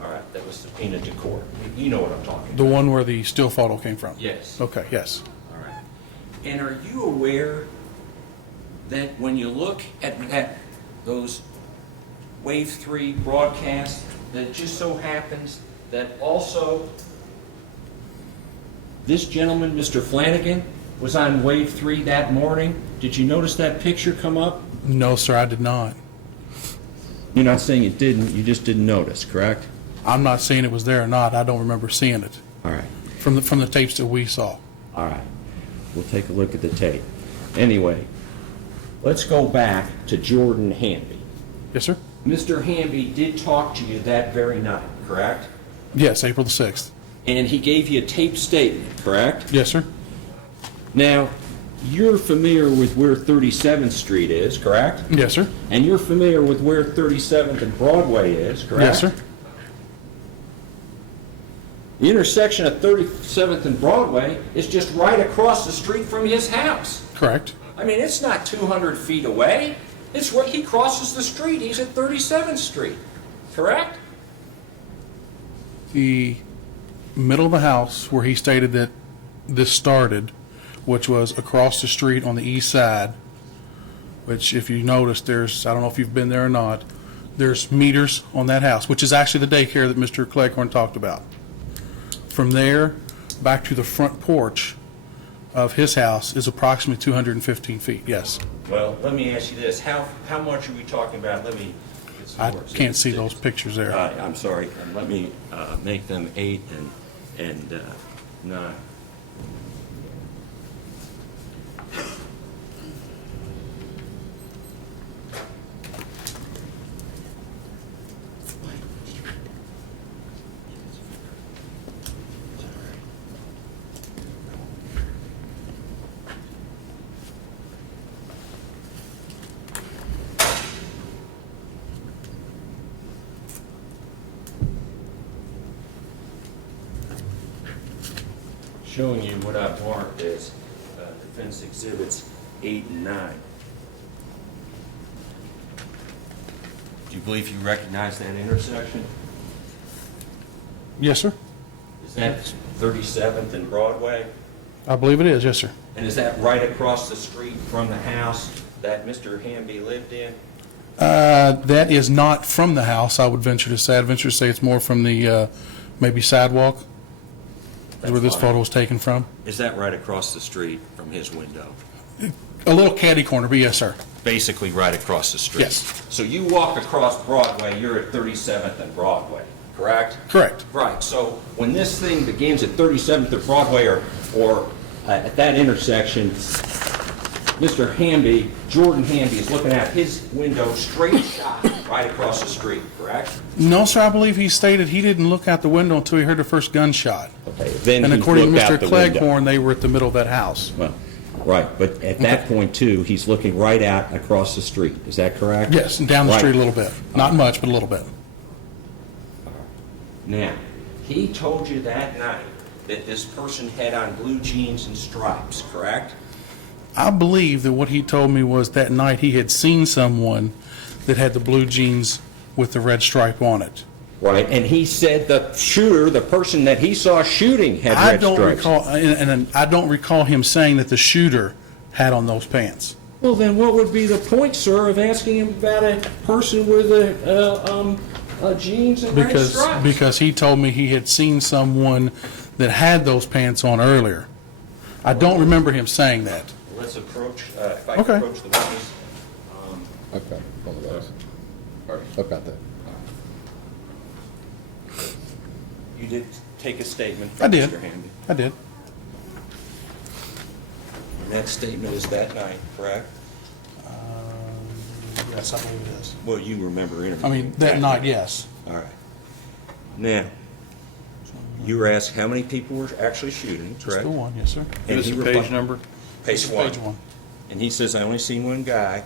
All right, that was subpoenaed to court. You know what I'm talking the about. one where the still photo came from. Yes. Okay, yes. All right. And are you aware that when you look at those Wave 3 broadcasts, that it just so happens that also this gentleman, Mr. Flanagan, was on Wave 3 that morning? Did you notice that picture come up? No, sir, I did not. You're not saying it didn't, you just didn't notice, correct? I'm not saying it was there or not. I don't remember seeing it All right. from the tapes that we saw. All right, we'll take a look at the tape. Anyway, let's go back to Jordan Hamby. Yes, sir? Mr. Hamby did talk to you that very night, correct? Yes, April the 6th. And he gave you a taped statement, correct? Yes, sir? Now, you're familiar with where 37th Street is, correct? Yes, sir? And you're familiar with where 37th and Broadway is, correct? Yes, sir? The intersection of 37th and Broadway is just right across the street from his house. Correct. I mean, it's not 200 feet away. It's where he crosses the street. He's at 37th Street, correct? The middle of the house where he stated that this started, which was across the street on the east side, which if you notice, I don't know if you've been there or not, there's meters on that house, which is actually the daycare that Mr. Cleghorn talked about. From there back to the front porch of his house is approximately 215 feet, yes. Well, let me ask you this. How much are we talking about? Let me get some I more. can't see those pictures there. I'm sorry. Let me make them 8 and 9. Showing you what I've marked as defense exhibits 8 and 9. Do you believe you recognize that intersection? Yes, sir? Is that 37th and Broadway? I believe it is, yes, sir. And is that right across the street from the house that Mr. Hamby lived in? That is not from the house, I would venture to say. I'd venture to say it's more from the maybe sidewalk, is where this That's fine. photo was taken from. Is that right across the street from his window? A little catty corner, but yes, sir. Basically right across the street? Yes. So you walk across Broadway, you're at 37th and Broadway, correct? Correct. Right, so when this thing begins at 37th and Broadway or at that intersection, Mr. Hamby, Jordan Hamby, is looking out his window, straight shot, right across the street, correct? No, sir, I believe he stated he didn't look out the window until he heard the first gunshot. Okay, then And he according to looked Mr. out the window. Cleghorn, they were at the middle of that house. Well, right, but at that point, too, he's looking right out across the street, is that correct? Yes, and down the Right. street a little bit. Not much, but a little bit. Now, he told you that night that this person had on blue jeans and stripes, correct? I believe that what he told me was that night he had seen someone that had the blue jeans with the red stripe on it. Right, and he said the shooter, the person that he saw shooting, had I red don't stripes. recall, and I don't recall him saying that the shooter had on those pants. Well, then what would be the point, sir, of asking him about a person with jeans and red stripes? Because he told me he had seen someone that had those pants on earlier. I don't remember him saying that. Let's approach, if I Okay. can approach the witness. I've got one of those. All right, I've got that. You did take a statement I from did. Mr. Hamby. I did. And that statement is that night, correct? Yes, I believe it is. Well, you remember interviewing. I mean, that night, yes. All right. Now, you were asked how many people were actually shooting, Just correct? the one, yes, sir. Give And us he a replied- page number. Page This is one. Page one. And he says, I only seen one guy.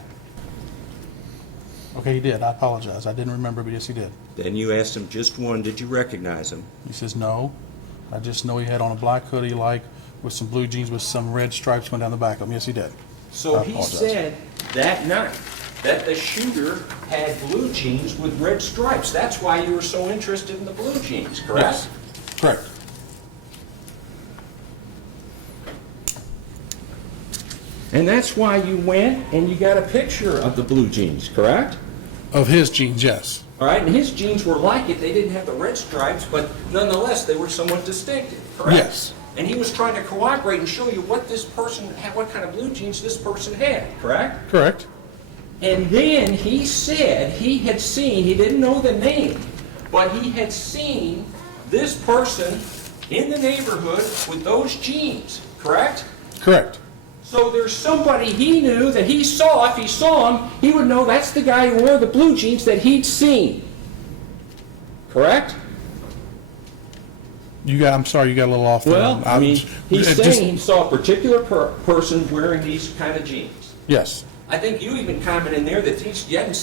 Okay, he did. I apologize. I didn't remember, but yes, he did. Then you asked him just one, did you recognize him? He says, no. I just know he had on a black hoodie, like, with some blue jeans with some red stripes going down the back of him. Yes, he did. So I he apologize. said that night that the shooter had blue jeans with red stripes. That's why you were so interested in the blue jeans, correct? Yes. Correct. And that's why you went and you got a picture of the blue jeans, correct? Of his jeans, yes. All right, and his jeans were like it. They didn't have the red stripes, but nonetheless, they were somewhat distinctive, correct? Yes. And he was trying to cooperate and show you what this person had, what kind of blue jeans this person had, correct? Correct. And then he said he had seen, he didn't know the name, but he had seen this person in the neighborhood with those jeans, correct? Correct. So there's somebody he knew that he saw, if he saw him, he would know that's the guy who wore the blue jeans that he'd seen. Correct? I'm sorry, you got a little off there. Well, I mean, he's it just- saying he saw a particular person wearing these kind of jeans. Yes. I think you even commented in there that he hadn't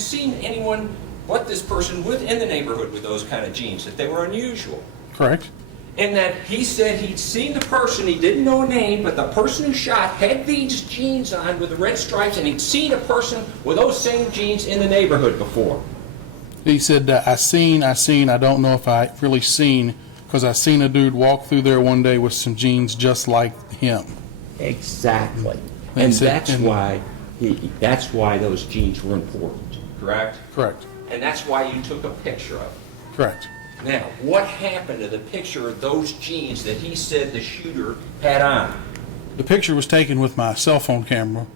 seen anyone but this person in the neighborhood with those kind of jeans, that they were unusual. Correct. And that he said he'd seen the person, he didn't know a name, but the person who shot had these jeans on with the red stripes, and he'd seen a person with those same jeans in the neighborhood before. He said, I seen, I don't know if I really seen, because I seen a dude walk through there one day with some jeans just like him. Exactly. And And said- that's and- why those jeans were important, correct? Correct. And that's why you took a picture of them. Correct. Now, what happened to the picture of those jeans that he said the shooter had on? The picture was taken with my cell phone camera,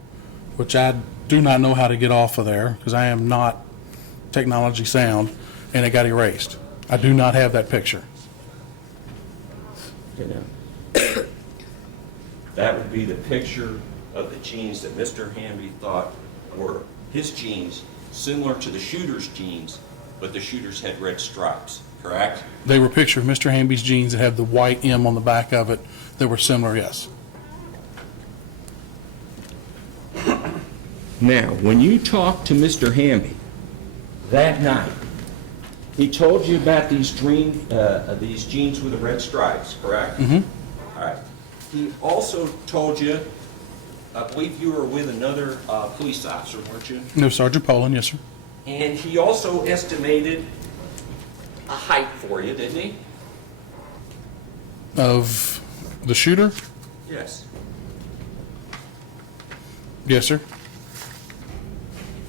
which I do not know how to get off of there, because I am not technology sound, and it got erased. I do not have that picture. Okay, now, that would be the picture of the jeans that Mr. Hamby thought were his jeans, similar to the shooter's jeans, but the shooter's had red stripes, correct? They were a picture of Mr. Hamby's jeans that had the white M on the back of it that were similar, yes. Now, when you talked to Mr. Hamby that night, he told you about these jeans with the red stripes, correct? Mm-hmm. All right. He also told you, I believe you were with another police officer, weren't you? No, Sergeant Poland, yes, sir. And he also estimated a height for you, didn't he? Of the shooter? Yes. Yes, sir.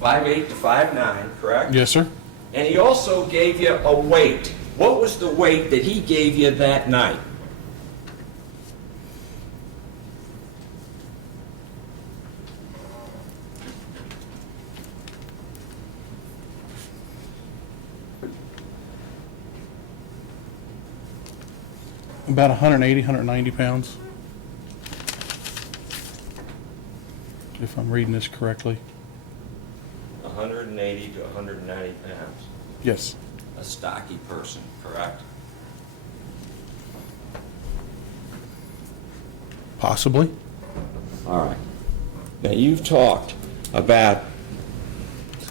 5'8" to 5'9", correct? Yes, sir. And he also gave you a weight. What was the weight that he gave you that night? About 180, 190 pounds. If I'm reading this correctly. 180 to 190 pounds. Yes. A stocky person, correct? Possibly. All right. Now, you've talked about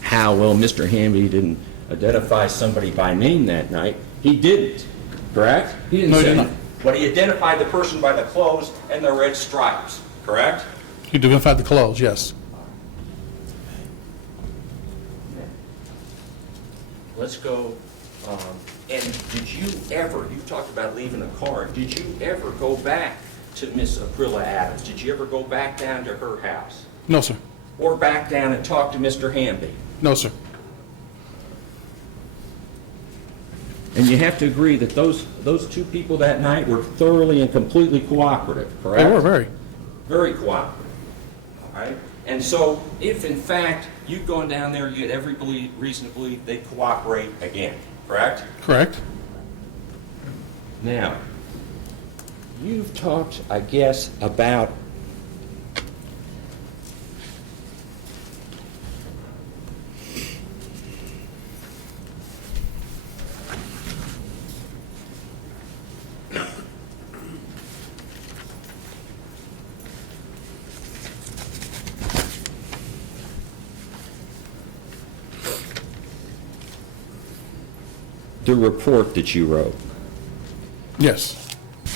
how, well, Mr. Hamby didn't identify somebody by name that night. He didn't, correct? He didn't No, he say did not. that. But he identified the person by the clothes and the red stripes, correct? He identified the clothes, yes. Let's go, and did you ever, you talked about leaving a card, did you ever go back to Miss Aprilla Adams? Did you ever go back down to her house? No, sir. Or back down and talk to Mr. Hamby? No, sir. And you have to agree that those two people that night were thoroughly and completely cooperative, correct? They were very. Very cooperative, all right? And so, if in fact you'd gone down there, you had every reason to believe they'd cooperate again, correct? Correct. Now, you've talked, I guess, about the report that you wrote. Yes.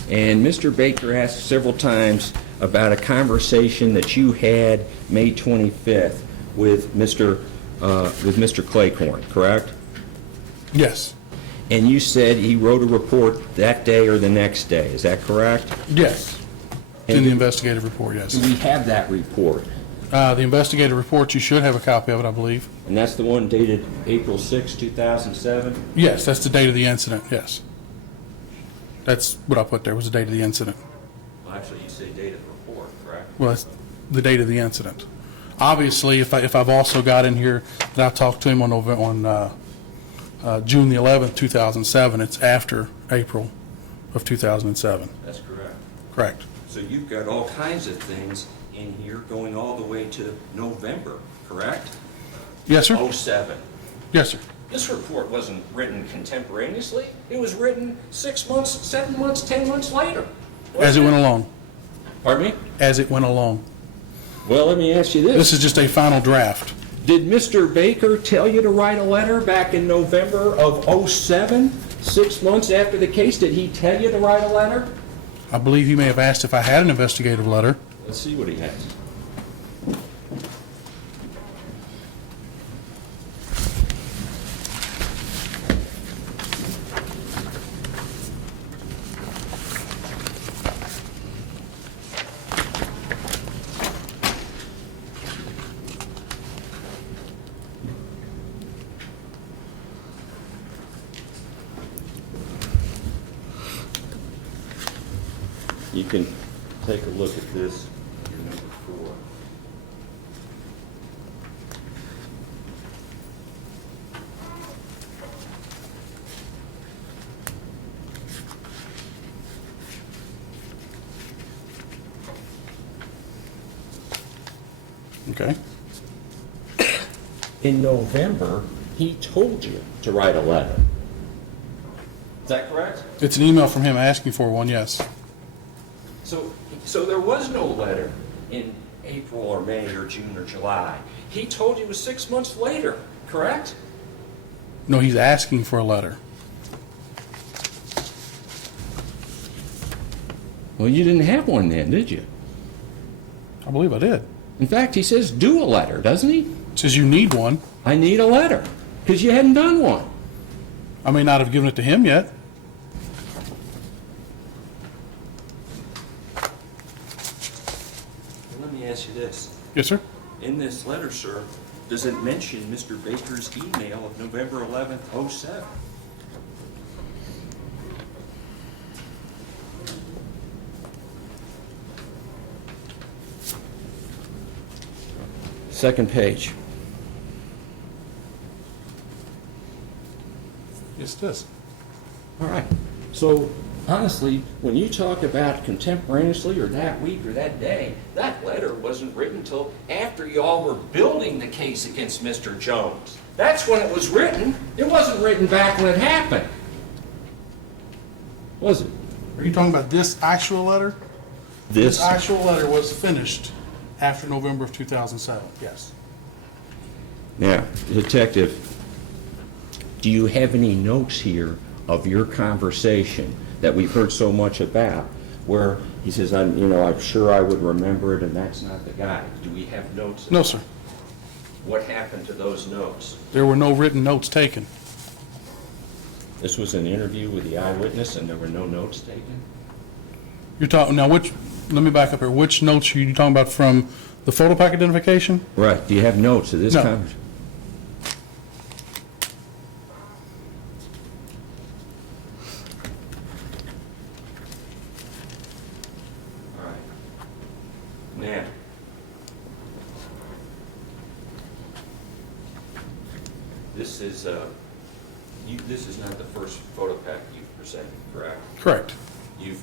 And Mr. Baker asked several times about a conversation that you had May 25th with Mr. Claycorn, correct? Yes. And you said he wrote a report that day or the next day, is that correct? Yes. In the investigative report, yes. Do we have that report? The investigative report, you should have a copy of it, I believe. And that's the one dated April 6, 2007? Yes, that's the date of the incident, yes. That's what I put there, was the date of the incident. Well, actually, you say date of the report, correct? Well, that's the date of the incident. Obviously, if I've also got in here that I talked to him on June the 11th, 2007, it's after April of 2007. That's correct. Correct. So you've got all kinds of things in here going all the way to November, correct? Yes, sir? 07. Yes, sir. This report wasn't written contemporaneously. It was written 6 months, 7 months, 10 months later. As it went along. Pardon me? As it went along. Well, let me ask you this. This is just a final draft. Did Mr. Baker tell you to write a letter back in November of 07, 6 months after the case? Did he tell you to write a letter? I believe he may have asked if I had an investigative letter. Let's see what he has. You can take a look at this, your number 4. Okay. In November, he told you to write a letter. Is that correct? It's an email from him asking for one, yes. So there was no letter in April or May or June or July. He told you it was 6 months later, correct? No, he's asking for a letter. Well, you didn't have one then, did you? I believe I did. In fact, he says do a letter, doesn't he? It says you need one. I need a letter, because you hadn't done one. I may not have given it to him yet. Let me ask you this. Yes, sir? In this letter, sir, does it mention Mr. Baker's email of November 11th, 07? Second page. Yes, it does. All right. So honestly, when you talk about contemporaneously or that week or that day, that letter wasn't written until after y'all were building the case against Mr. Jones. That's when it was written. It wasn't written back when it happened. Was it? Are you talking about this actual letter? This? actual letter was finished after November of 2007, yes. Now, Detective, do you have any notes here of your conversation that we've heard so much about, where he says, I'm sure I would remember it, and that's not the guy? Do we have notes? No, sir. What happened to those notes? There were no written notes taken. This was an interview with the eyewitness, and there were no notes taken? You're talking, now let me back up here. Which notes are you talking about from the photo pack identification? Right. Do you have notes of this No. conversation? All right. Now, this is not the first photo pack you've presented, correct? Correct. You've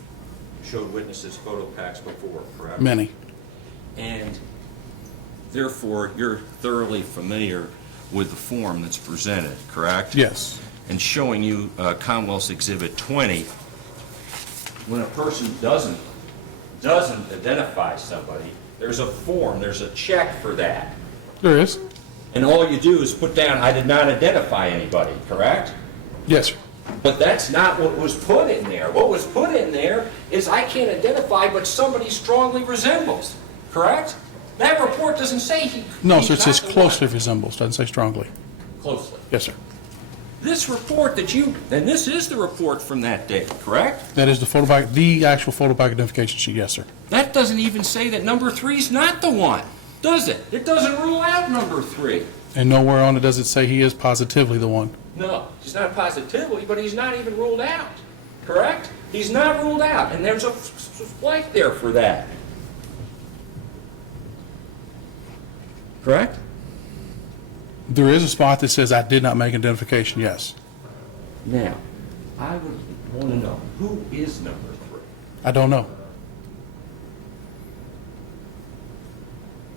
showed witnesses photo packs before, correct? Many. And therefore, you're thoroughly familiar with the form that's presented, correct? Yes. And showing you Commonwealth's Exhibit 20, when a person doesn't identify somebody, there's a form, there's a check for that. There is. And all you do is put down, I did not identify anybody, correct? Yes, sir. But that's not what was put in there. What was put in there is I can't identify, but somebody strongly resembles, correct? That report doesn't say he. No, sir, it he's says not the closely one. resembles, doesn't say strongly. Closely. Yes, sir. This report that you, and this is the report from that day, correct? That is the actual photo bag identification sheet, yes, sir. That doesn't even say that number 3's not the one, does it? It doesn't rule out number 3. And nowhere on it does it say he is positively the one. No, he's not positively, but he's not even ruled out, correct? He's not ruled out, and there's a flight there for that. Correct? There is a spot that says I did not make identification, yes. Now, I would want to know, who is number 3? I don't know.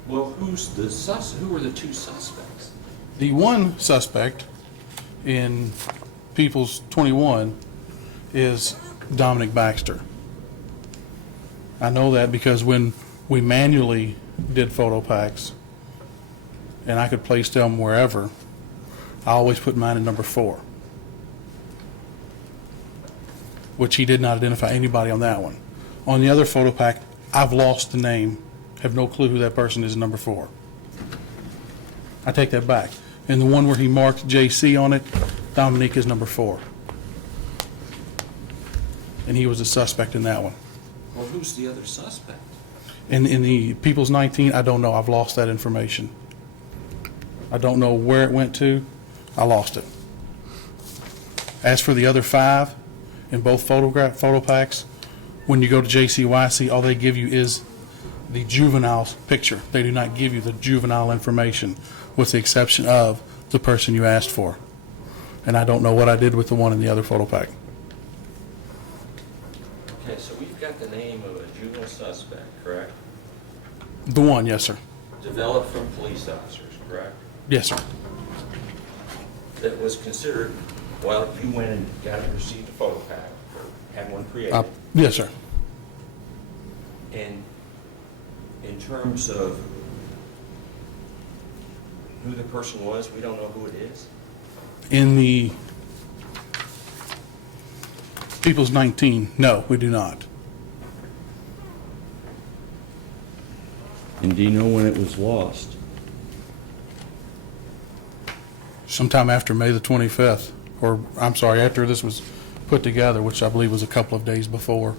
Well, who are the 2 suspects? The one suspect in People's 21 is Dominic Baxter. I know that because when we manually did photo packs, and I could place them wherever, I always put mine in number 4, which he did not identify anybody on that one. On the other photo pack, I've lost the name, have no clue who that person is in number 4. I take that back. And the one where he marked JC on it, Dominique is number 4. And he was a suspect in that one. Well, who's the other suspect? In the People's 19, I don't know. I've lost that information. I don't know where it went to. I lost it. As for the other 5 in both photo packs, when you go to JCYC, all they give you is the juvenile's picture. They do not give you the juvenile information, with the exception of the person you asked for. And I don't know what I did with the one in the other photo pack. Okay, so we've got the name of a juvenile suspect, correct? The one, yes, sir. Developed from police officers, correct? Yes, sir. That was considered, well, you went and received a photo pack, or had one created. Yes, sir. And in terms of who the person was, we don't know who it is? In the People's 19, no, we do not. And do you know when it was lost? Sometime after May the 25th, or I'm sorry, after this was put together, which I believe was a couple of days before.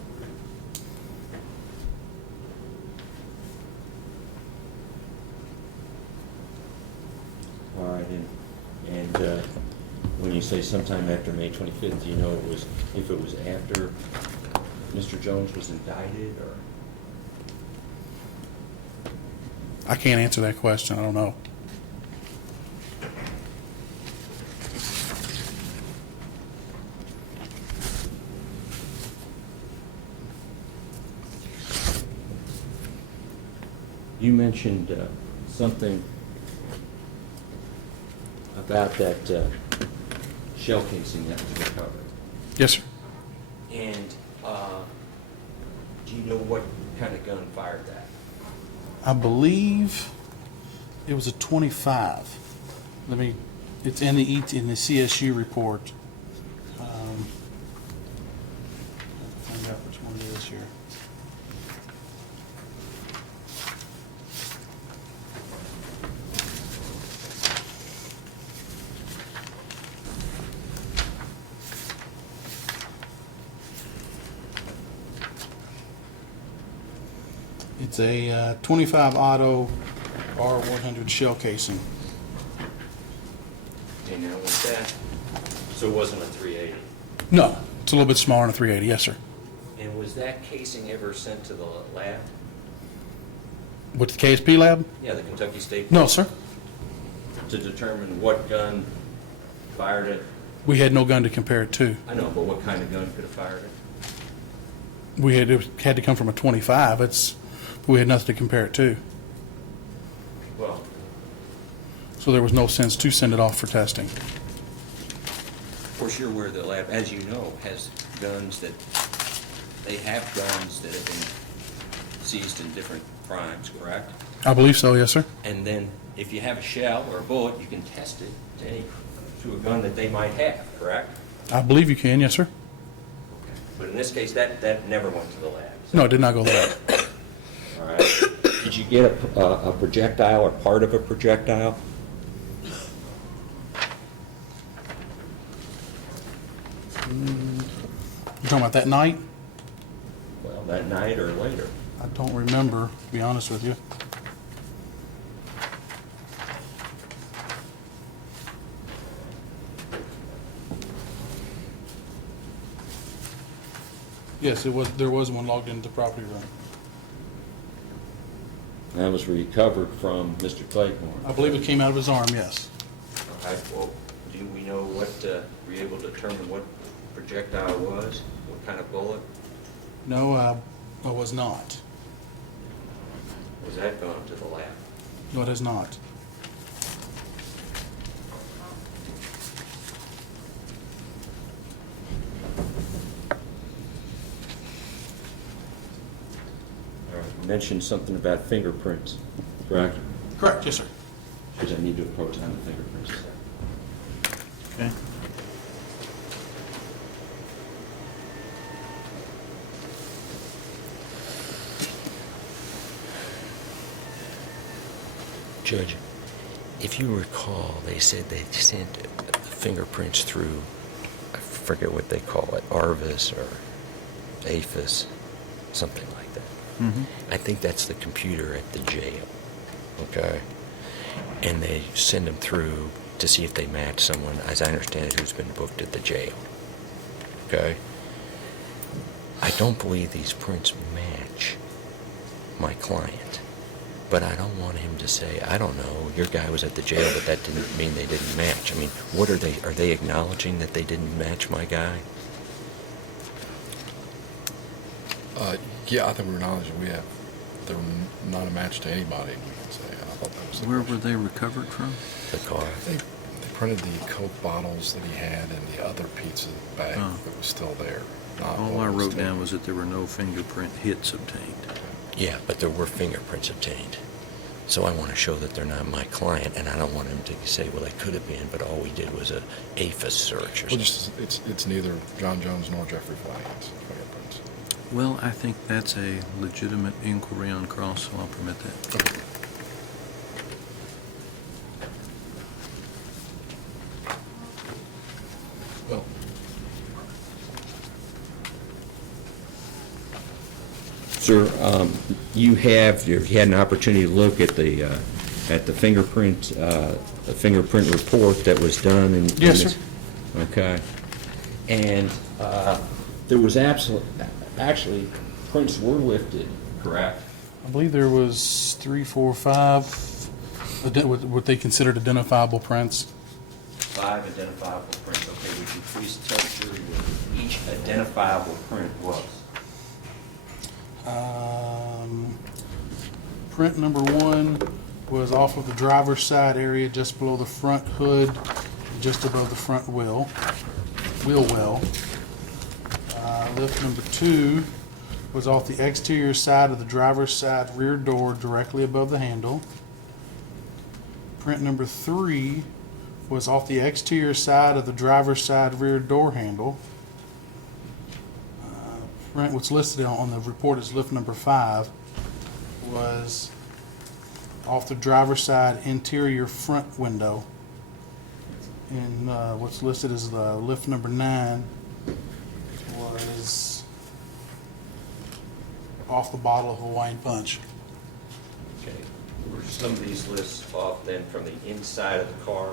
All right, and when you say sometime after May 25th, do you know if it was after Mr. Jones was indicted, or? I can't answer that question. I don't know. You mentioned something about that shell casing that was recovered. Yes, sir. And do you know what kind of gun fired that? I believe it was a 25. It's in the CSU report. I'll find out which one it is here. It's a 25 auto R100 shell casing. And now was that, so it wasn't a 380? No, it's a little bit smaller than a 380. Yes, sir. And was that casing ever sent to the lab? With the KSP lab? Yeah, the Kentucky State? No, sir. To determine what gun fired it? We had no gun to compare it to. I know, but what kind of gun could have fired it? It had to come from a 25. We had nothing to compare it to. Well, So there was no sense to send it off for testing. of course, you're aware the lab, as you know, has guns that, they have guns that have been seized in different crimes, correct? I believe so, yes, sir. And then if you have a shell or a bullet, you can test it to a gun that they might have, correct? I believe you can, yes, sir. But in this case, that never went to the lab. No, it did not go there. All right. Did you get a projectile or part of a projectile? You're talking about that night? Well, that night or later? I don't remember, to be honest with you. Yes, there was one logged into the property room. That was recovered from Mr. Clayton. I believe it came out of his arm, yes. Okay, well, do we know what, were you able to determine what projectile was? What kind of bullet? No, I was not. Was that gone to the lab? No, it has not. All right, you mentioned something about fingerprints, correct? Correct, yes, sir. Because I need to approach on the fingerprints. Okay. Judge, if you recall, they said they sent fingerprints through, I forget what they call it, Arvis or APHIS, something like that. I think that's the computer at the jail, okay? And they send them through to see if they match someone, as I understand it, who's been booked at the jail, okay? I don't believe these prints match my client. But I don't want him to say, I don't know, your guy was at the jail, but that didn't mean they didn't match. I mean, what are they acknowledging that they didn't match my guy? Yeah, I think we're acknowledging they were not a match to anybody, we can say. I thought that was the Where were question. they recovered from? The car. They printed the Coke bottles that he had and the other pizza bag Oh. that was still there. not All what I was wrote down taken. was that there were no fingerprint hits obtained. Yeah, but there were fingerprints obtained. So I want to show that they're not my client, and I don't want him to say, well, they could have been, but all we did was a APHIS search or Well, something. just, it's neither John Jones nor Jeffrey Flanagan's fingerprints. Well, I think that's a legitimate inquiry on cross, so I'll permit that. Okay. Well, Sir, you had an opportunity to look at the fingerprint report that was done in. Yes, in this- sir. Okay. And there was actually, prints were lifted, correct? I believe there was 3, 4, 5, what they considered identifiable prints. 5 identifiable prints. Okay, would you please tell the jury what each identifiable print was? Print number 1 was off of the driver's side area, just below the front hood, just above the front wheel well. Lift number 2 was off the exterior side of the driver's side rear door, directly above the handle. Print number 3 was off the exterior side of the driver's side rear door handle. Print, what's listed on the report as lift number 5, was off the driver's side interior front window. And what's listed as the lift number 9 was off the bottle of Hawaiian Punch. Okay. Were some of these lists off then from the inside of the car?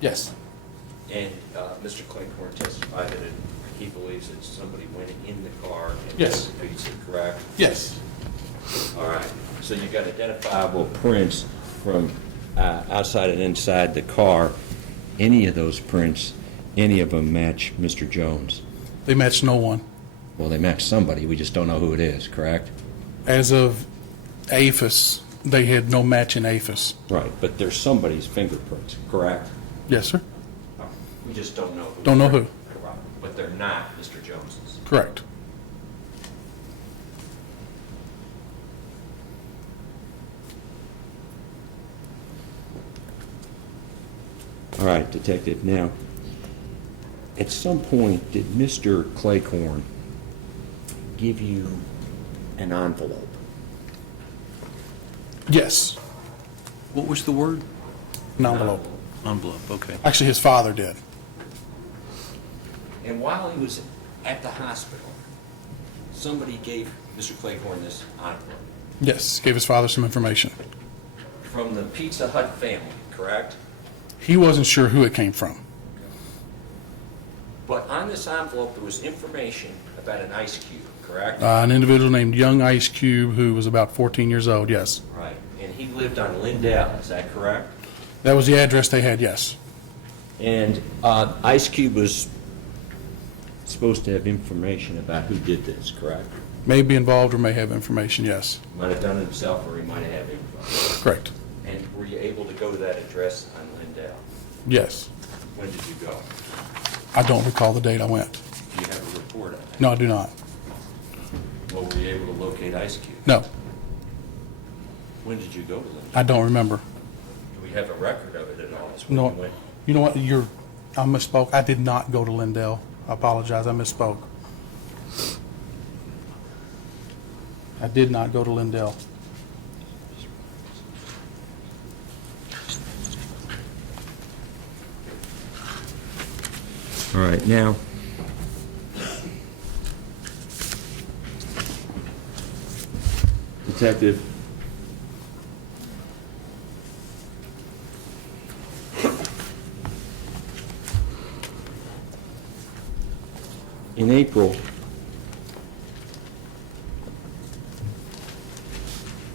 Yes. And Mr. Clinkhorn testified that he believes that somebody went in the car and Yes. took the pizza, correct? Yes. All right. So you got identifiable prints from outside and inside the car. Any of those prints, any of them match Mr. Jones? They matched no one. Well, they match somebody. We just don't know who it is, correct? As of APHIS, they had no match in APHIS. Right. But there's somebody's fingerprints, correct? Yes, sir. We just don't know who. Don't know who. Correct. But they're not Mr. Jones's. Correct. All right, Detective. Now, at some point, did Mr. Claycorn give you an envelope? Yes, What was the word? an envelope. Envelope, okay. Actually, his father did. And while he was at the hospital, somebody gave Mr. Claycorn this envelope Yes, gave his father some information. from the Pizza Hut family, correct? He wasn't sure who it came from. But on this envelope, there was information about an ice cube, correct? An individual named Young Ice Cube who was about 14 years old, yes. Right. And he lived on Lindell, is that correct? That was the address they had, yes. And Ice Cube was supposed to have information about who did this, correct? May be involved or may have information, yes. Might have done it himself, or he might have info. Correct. And were you able to go to that address on Lindell? Yes. When did you go? I don't recall the date I went. Do you have a report on that? No, I do not. Well, were you able to locate Ice Cube? No, When did you go to Lindell? I don't remember. Do we have a record of it at all? Is when No, you went? you know what, I misspoke. I did not go to Lindell. I apologize, I misspoke. I did not go to Lindell. All right, now, Detective, in April,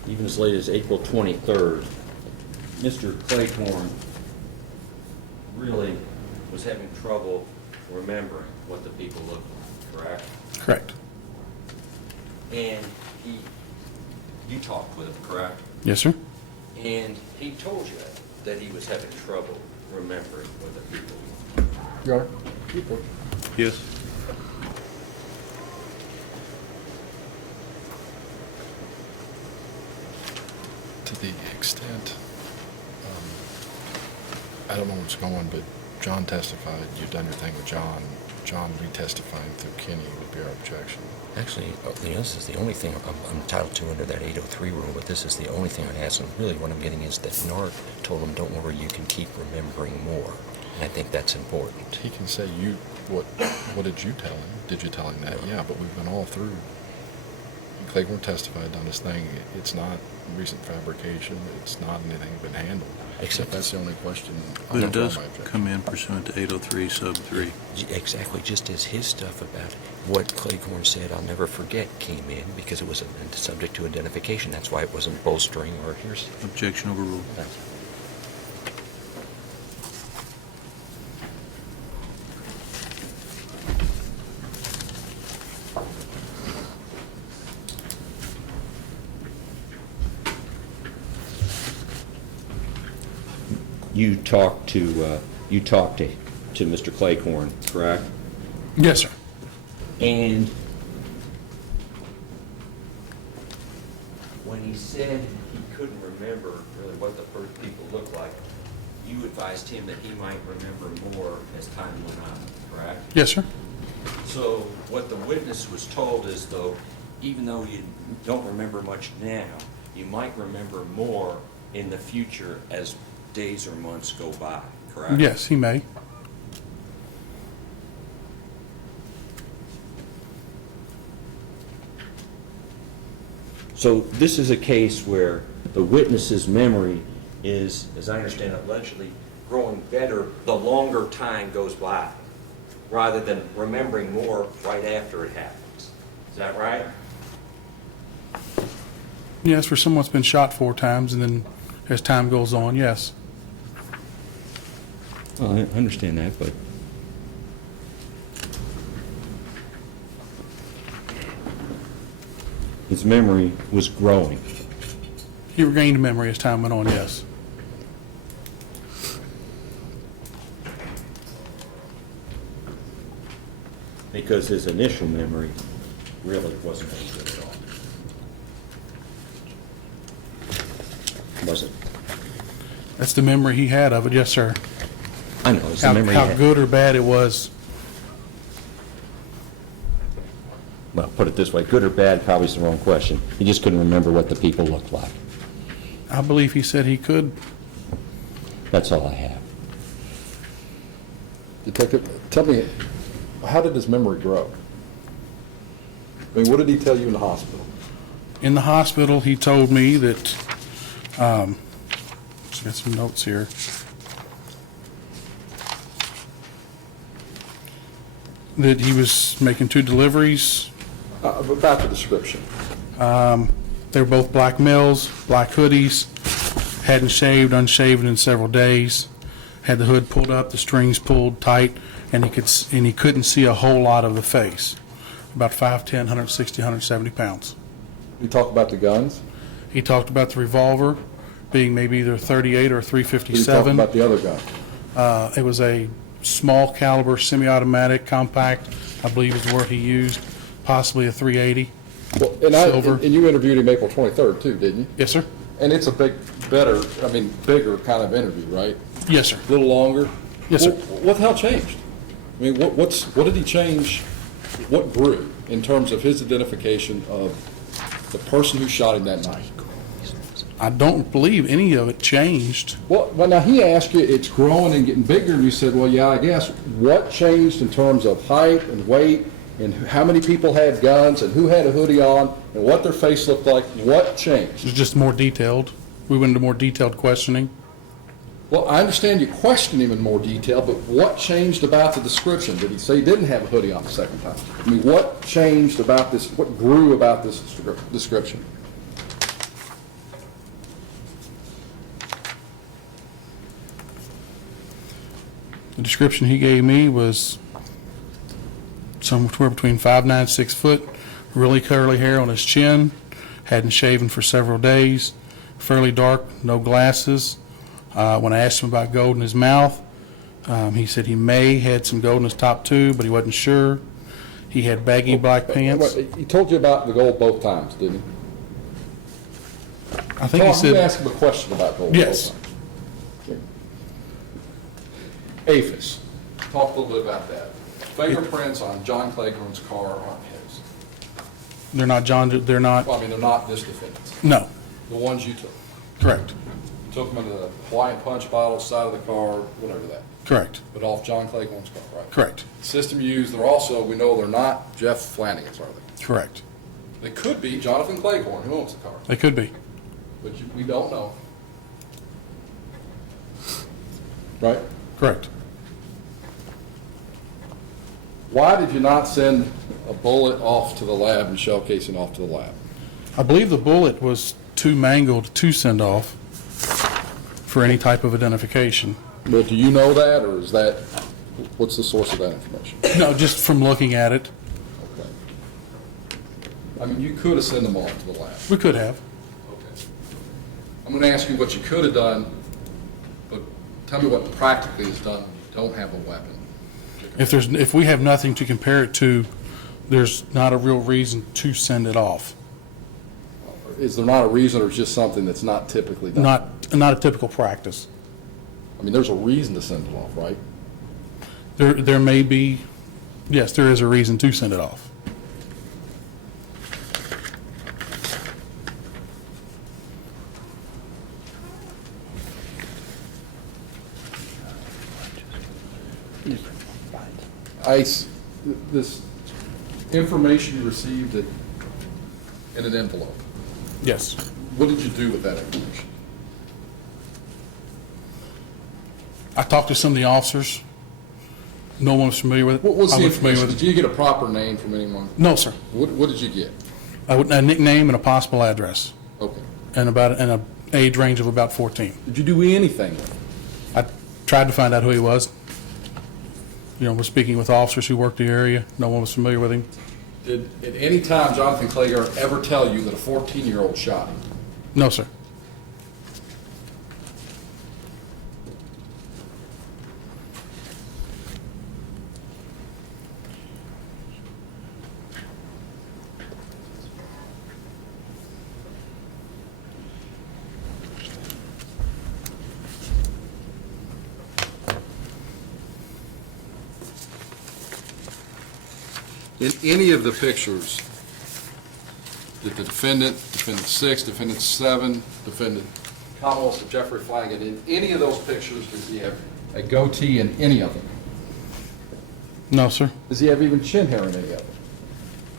even as late as April 23rd, Mr. Claycorn really was having trouble remembering what the people looked like, correct? Correct. And you talked with him, correct? Yes, sir? And he told you that he was having trouble remembering what the people looked like. Your Honor, report. Yes. To the extent, I don't know where it's going, but John testified, you've done your thing with John. John retestifying through Kenny would be our objection. Actually, this is the only thing I'm entitled to under that 803 rule, but this is the only thing I asked him. Really, what I'm getting is that Nard told him, don't worry, you can keep remembering more. And I think that's important. He can say, what did you tell him? Did you tell him that? Yeah, but we've been all through. Claycorn testified on this thing. It's not recent fabrication. It's not anything been handled. Except that's the only question. But it I'll does draw my objection. come in pursuant to 803 sub 3. Exactly, just as his stuff about what Claycorn said, I'll never forget, came in because it was subject to identification. That's why it wasn't bolstering or hearsay. Objection overruled. Thanks. You talked to Mr. Claycorn, correct? Yes, sir. And when he said he couldn't remember really what the first people looked like, you advised him that he might remember more as time went on, correct? Yes, sir. So what the witness was told is, though, even though you don't remember much now, you might remember more in the future as days or months go by, correct? Yes, he may. So this is a case where the witness's memory is, as I understand it, allegedly growing better the longer time goes by, rather than remembering more right after it happens. Is that right? Yes, for someone that's been shot 4 times and then as time goes on, yes. Well, I understand that, but his memory was growing. He regained memory as time went on, yes. Because his initial memory really wasn't any good at all. Was it? That's the memory he had of it, yes, sir. I know, it's the How memory. good or bad it was well, put it this way, good or bad, probably is the wrong question. He just couldn't remember what the people looked like. I believe he said he could. That's all I have. Detective, tell me, how did his memory grow? I mean, what did he tell you in the hospital? In the hospital, he told me that, just got some notes here. That he was making 2 deliveries. About the description. They were both black males, black hoodies, hadn't shaved, unshaven in several days, had the hood pulled up, the strings pulled tight, and he couldn't see a whole lot of the face. About 5'10", 160, 170 pounds. You talk about the guns? He talked about the revolver being maybe either 38 or What do you talk 357. about the other gun? It was a small caliber, semi-automatic, compact, I believe is the word he used, possibly a 380. Well, Silver. and you interviewed him April 23rd too, didn't you? Yes, sir. And it's a bigger kind of interview, right? Yes, sir. A little longer? Yes, sir. Well, what the hell changed? I mean, what did he change? What grew in terms of his identification of the person who shot him that night? I don't believe any of it changed. Well, now he asked you, it's growing and getting bigger, and you said, well, yeah, I guess. What changed in terms of height and weight, and how many people had guns, and who had a hoodie on, and what their face looked like? What It changed? was just more detailed. We went into more detailed questioning. Well, I understand you questioned him in more detail, but what changed about the description? Did he say he didn't have a hoodie on the second time? I mean, what changed about this, what grew about this description? The description he gave me was somewhere between 5'9", 6 foot, really curly hair on his chin, hadn't shaven for several days, fairly dark, no glasses. When I asked him about gold in his mouth, he said he may had some gold in his top tube, but he wasn't sure. He had baggy black pants. He told you about the gold both times, didn't he? I think he You said, asked him a question about gold Yes. both times. APHIS, talk a little bit about that. Fingerprints on John Claiborne's car aren't his. they're not John, they're not, Well, I mean, they're not this defendant's, no, the ones you took. correct, You took them into the Hawaiian Punch bottle, side of the car, whatever that, correct, but off John Claiborne's car, right? correct, The system used, they're also, we know they're not Jeff Flanagan's, are they? correct. They could be Jonathan Claiborne, who owns the car, They could be, but we don't know. Right? correct. Why did you not send a bullet off to the lab and shell casing off to the lab? I believe the bullet was too mangled to send off for any type of identification. Well, do you know that, or is that, what's the source of that information? No, just from looking at it, Okay. I mean, you could have sent them off to the lab. we could have. Okay. I'm going to ask you what you could have done, but tell me what practically is done when you don't have a weapon. If we have nothing to compare it to, there's not a real reason to send it off. Is there not a reason, or it's just something that's not typically done? Not a typical practice. I mean, there's a reason to send it off, right? There may be, yes, there is a reason to send it off. This information you received in an envelope, Yes. what did you do with that information? I talked to some of the officers. No one was familiar with it. What was I the wasn't familiar information? with Did it. you get a proper name from anyone? No, sir. What did you get? A nickname and a possible address, Okay. and an age range of about 14. Did you do anything with it? I tried to find out who he was. Was speaking with officers who worked the area. No one was familiar with him. Did at any time Jonathan Claiborne ever tell you that a 14-year-old shot him? No, sir. In any of the pictures did the defendant, defendant 6, defendant 7, defendant Commonwealth of Jeffrey Flanagan, in any of those pictures, does he have a goatee in any of them? No, sir. Does he have even chin hair in any of them?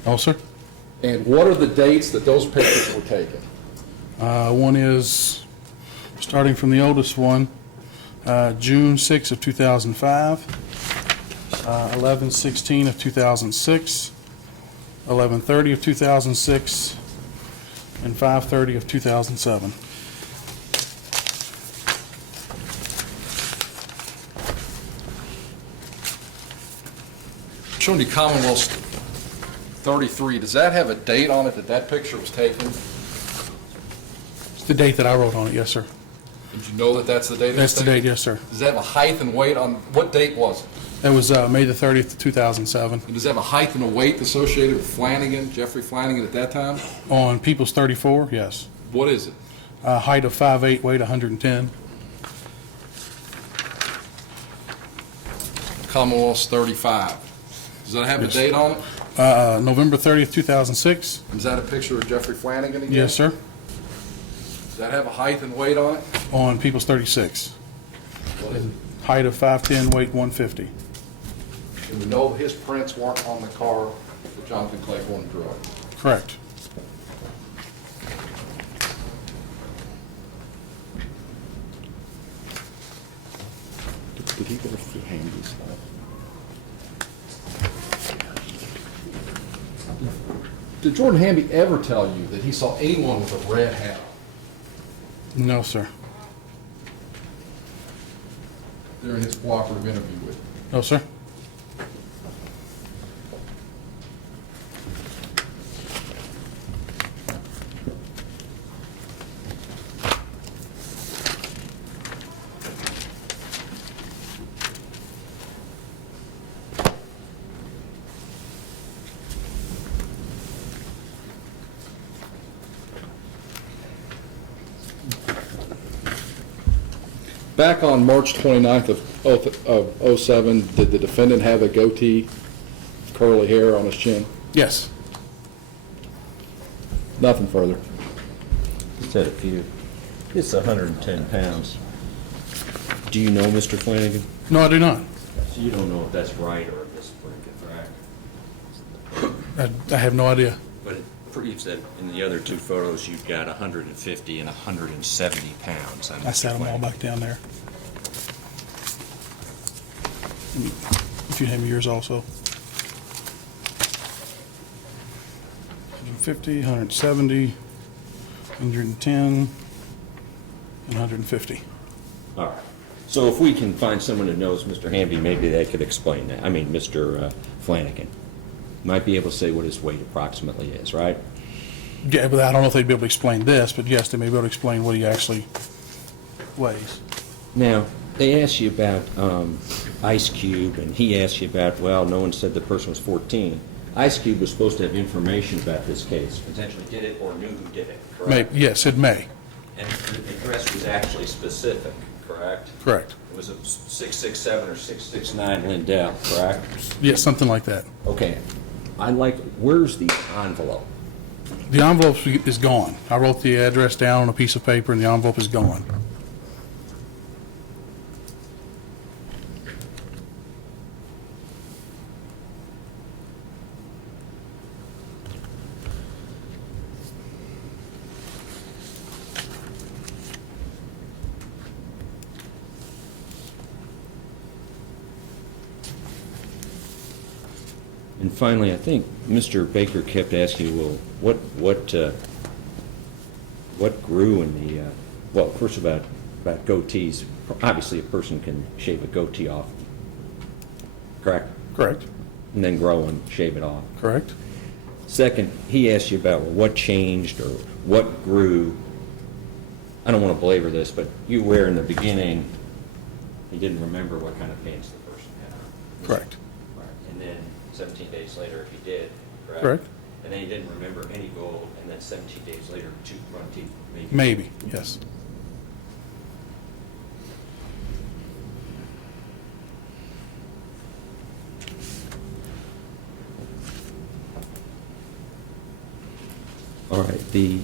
No, sir. And what are the dates that those pictures were taken? One is, starting from the oldest one, June 6 of 2005, 11/16 of 2006, 11/30 of 2006, and 5/30 of 2007. Showing you Commonwealth 33, does that have a date on it that that picture was taken? It's the date that I wrote on it, yes, sir. Did you know that that's the date it was That's the taken? date, yes, sir. Does it have a height and weight on, what date was it? That was May the 30th, 2007. And does it have a height and a weight associated with Flanagan, Jeffrey Flanagan at that time? On People's 34, yes. What is it? Height of 5'8", weight 110. Commonwealth's 35. Does that have a Yes. date on it? November 30th, 2006. Is that a picture of Jeffrey Flanagan again? Yes, sir. Does that have a height and weight on it? On People's 36. What is it? Height of 5'10", weight 150. And we know his prints weren't on the car that Jonathan Claiborne drove. Correct. Did he go through Hamby's stuff? Did Jordan Hamby ever tell you that he saw anyone with a red hat on No, sir. during his cooperative interview with you? No, sir. Back on March 29th of 07, did the defendant have a goatee, curly hair on his chin? Yes. Nothing further. Just had a few. It's 110 pounds. Do you know Mr. Flanagan? No, I do not. So you don't know if that's right or if it's correct. I have no idea. But it proves that in the other two photos, you've got 150 and 170 pounds. on I sat Mr. them all Flanagan. back down there. If you have yours also. 150, 170, 110, and 150. All right. So if we can find someone who knows Mr. Hamby, maybe they could explain that. I mean, Mr. Flanagan. Might be able to say what his weight approximately is, right? Yeah, but I don't know if they'd be able to explain this, but yes, they may be able to explain what he actually weighs. Now, they asked you about Ice Cube, and he asked you about, well, no one said the person was 14. Ice Cube was supposed to have information about this case. Potentially did it or knew who did it, correct? Yes, it may. And the address was actually specific, correct? Correct. It was a 667 or 669 Lindell, correct? Yes, something like that. Okay. Where's the envelope? The envelope is gone. I wrote the address down on a piece of paper, and the envelope is gone. And finally, I think Mr. Baker kept asking, well, what grew in the, well, first about goatees. Obviously, a person can shave a goatee off, correct? Correct. And then grow and shave it off. Correct. Second, he asked you about well, what changed or what grew. I don't want to belabor this, but you were in the beginning, you didn't remember what kind of pants the person had on. Correct. Right. And then 17 days later, he did, correct? Correct. And then he didn't remember any gold, and then 17 days later, 2 front teeth, maybe. Maybe, yes. All right, the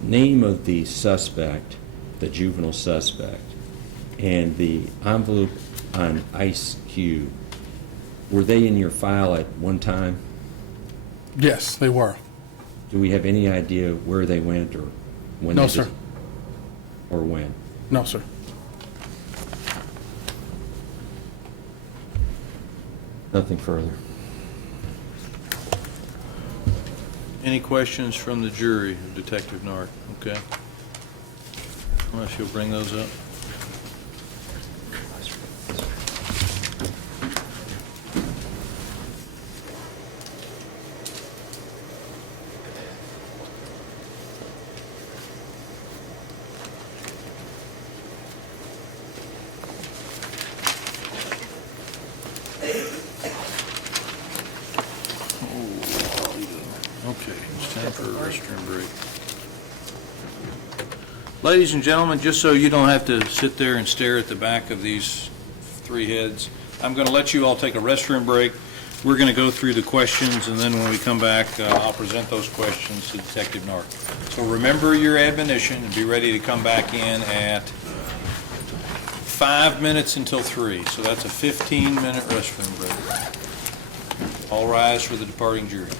name of the suspect, the juvenile suspect, and the envelope on Ice Cube, were they in your file at one time? Yes, they were. Do we have any idea where they went or when? No, they sir. dis- Or when? No, sir. Nothing further. Any questions from the jury of Detective Nark? Okay. Unless you'll bring those up. Okay, it's time for a restroom break. Ladies and gentlemen, just so you don't have to sit there and stare at the back of these three heads, I'm going to let you all take a restroom break. We're going to go through the questions, and then when we come back, I'll present those questions to Detective Nark. So remember your admonition and be ready to come back in at 5 minutes until 3. So that's a 15-minute restroom break. All rise for the departing jury.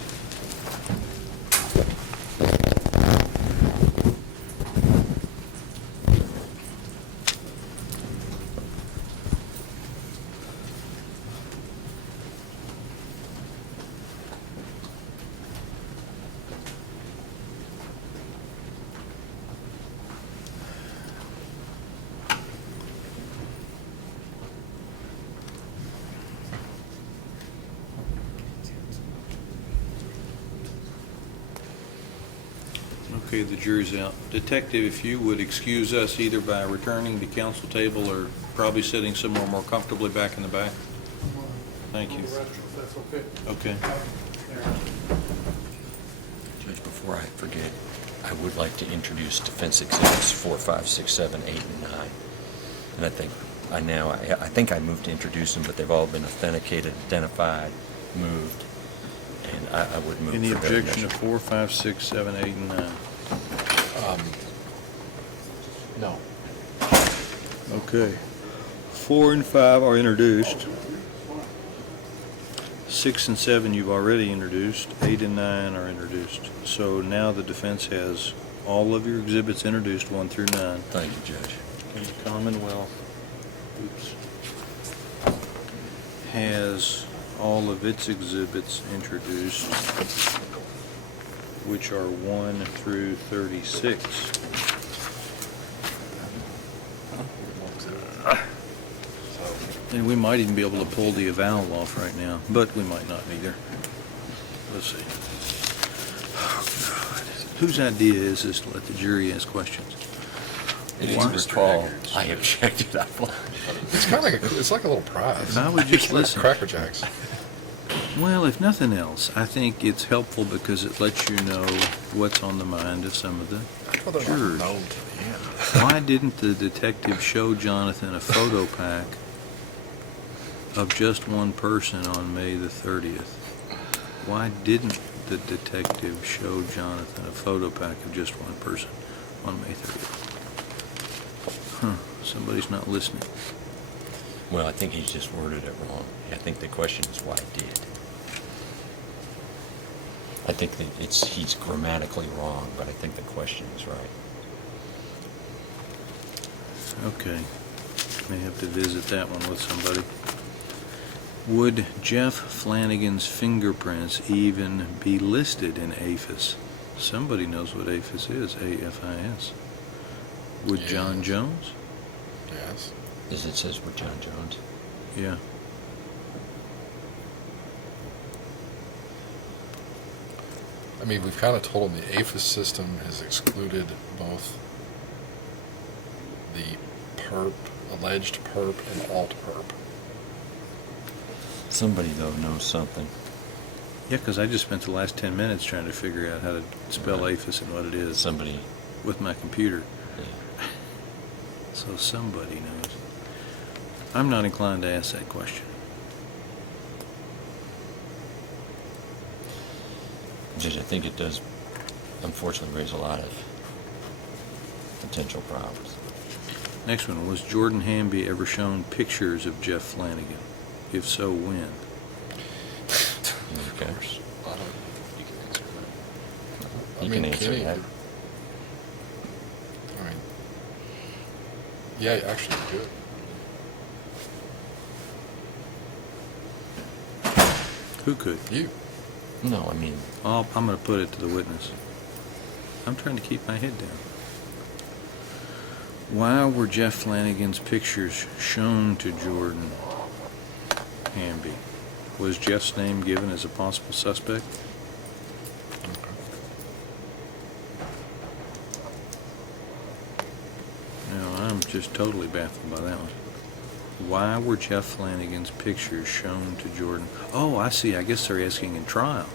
Okay, the jury's out. Detective, if you would excuse us either by returning to council table or probably sitting somewhere more comfortably back in the back. Thank you. Okay. Judge, before I forget, I would like to introduce defense exhibits 4, 5, 6, 7, 8, and 9. And I think I moved to introduce them, but they've all been authenticated, identified, moved, and I would move. Any for their objection to admission. 4, 5, 6, 7, 8, and 9? No. Okay. 4 and 5 are introduced. 6 and 7 you've already introduced. 8 and 9 are introduced. So now the defense has all of your exhibits introduced, 1 through 9. Thank you, Judge. And the Commonwealth, has all of its exhibits introduced, which are 1 through 36. And we might even be able to pull the avowal off right now, but we might not either. Let's see. Oh, God. Whose idea is this to let the jury ask questions? It is Why? Mr. Haggard's. I objected. It's kind of like it's like a little prize. I would just Like listen. Cracker Jacks. Well, if nothing else, I think it's helpful because it lets you know what's on the mind of some of the I'd rather not jurors. known to the end. Why didn't the detective show Jonathan a photo pack of just one person on May the 30th? Why didn't the detective show Jonathan a photo pack of just one person on May 30th? Somebody's not listening. Well, I think he's just worded it wrong. I think the question is why he did. I think that he's grammatically wrong, but I think the question is right. Okay. May have to visit that one with somebody. Would Jeff Flanagan's fingerprints even be listed in AFIS? Somebody knows what AFIS is, A-F-I-S. Would John Yes. Jones? Yes. As it says with John Jones. Yeah. I mean, we've kind of told them the APHIS system has excluded both the perp, alleged perp, and alt perp. Somebody, though, knows something. Yeah, because I just spent the last 10 minutes trying to figure out how to spell Right. APHIS and what it is Somebody, with my computer. yeah. So somebody knows. I'm not inclined to ask that question. Judge, I think it does unfortunately raise a lot of potential problems. Next one, was Jordan Hamby ever shown pictures of Jeff Flanagan? If so, when? Okay. I don't, you can answer that. You can answer Kenny that. could- I mean, yeah, actually, you could. Who could? You. No, I mean, I'm going to put it to the witness. I'm trying to keep my head down. Why were Jeff Flanagan's pictures shown to Jordan Hamby? Was Jeff's name given as a possible suspect? No, I'm just totally baffled by that one. Why were Jeff Flanagan's pictures shown to Jordan? Oh, I see. I guess they're asking in trial.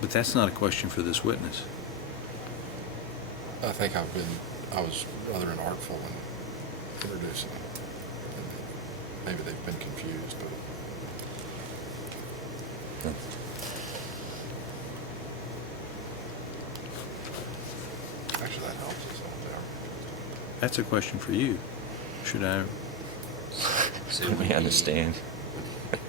But that's not a question for this witness. I think I was rather inartful in introducing them. And maybe they've been confused, but actually that helps us all there. That's a question for you. Should I? we understand.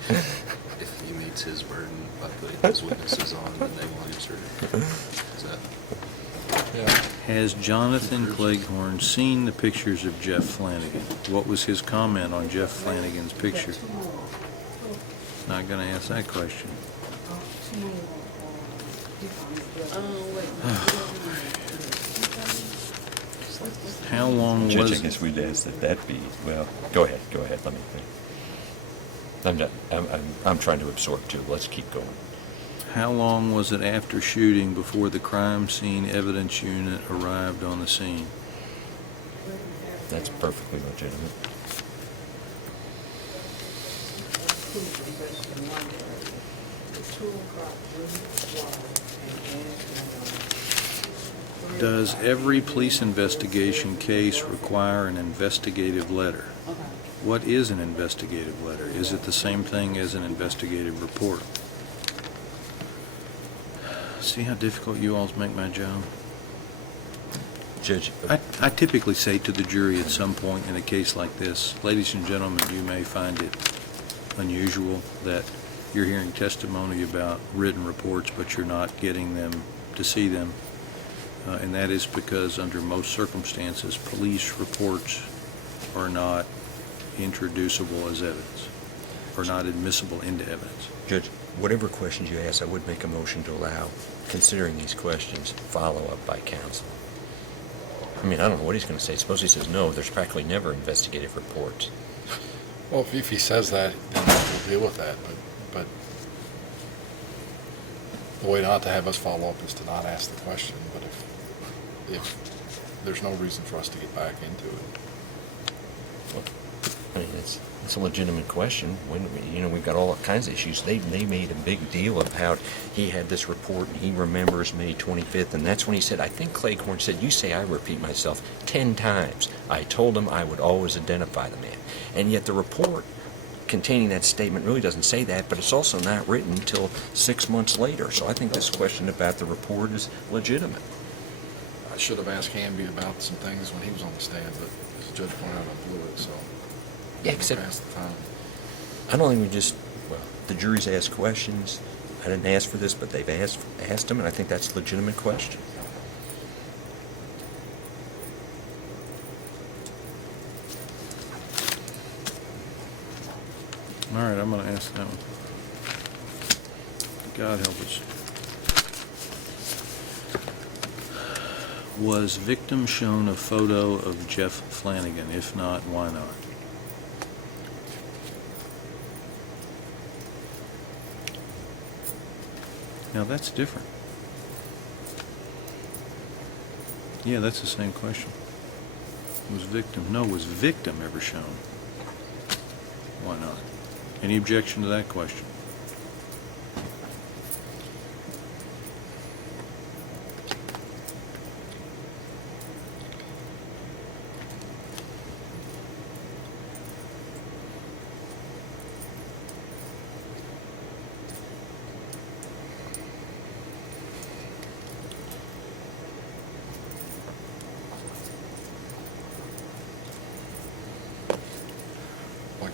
If he meets his burden by putting his witnesses on, then they will answer. Is that? Yeah. Has Jonathan Cleghorn seen the pictures of Jeff Flanagan? What was his comment on Jeff Flanagan's picture? Not going to ask that question. How long Judge, was I guess we'd ask that be, well, go ahead, let me think. I'm not, I'm trying to absorb too, let's keep going. How long was it after shooting before the crime scene evidence unit arrived on the scene? That's perfectly legitimate. Does every police investigation case require an investigative letter? What is an investigative letter? Is it the same thing as an investigative report? See how difficult you alls make my job? Judge, I typically say to the jury at some point in a case like this, ladies and gentlemen, you may find it unusual that you're hearing testimony about written reports, but you're not getting them to see them. And that is because under most circumstances, police reports are not introducible as evidence, or not admissible into evidence. Judge, whatever questions you ask, I would make a motion to allow, considering these questions, follow-up by counsel. I mean, I don't know what he's going to say. Suppose he says, no, there's practically never investigative reports. Well, if he says that, then we'll deal with that, but the way not to have us follow up is to not ask the question, but if there's no reason for us to get back into it. I mean, it's a legitimate question. When we've got all kinds of issues. They made a big deal of how he had this report and he remembers May 25th, and that's when he said, I think Cleghorn said, you say I repeat myself 10 times. I told him I would always identify the man. And yet the report containing that statement really doesn't say that, but it's also not written until 6 months later. So I think this question about the report is legitimate. I should have asked Hamby about some things when he was on the stand, but as the judge pointed out, I blew it, so. Yeah, except Past the time. I don't think we just, well, the jury's asked questions. I didn't ask for this, but they've asked them, and I think that's a legitimate question. All right, I'm going to ask that one. God help us. Was victim shown a photo of Jeff Flanagan? If not, why not? Now that's different. Yeah, that's the same question. Was victim ever shown? Why not? Any objection to that question?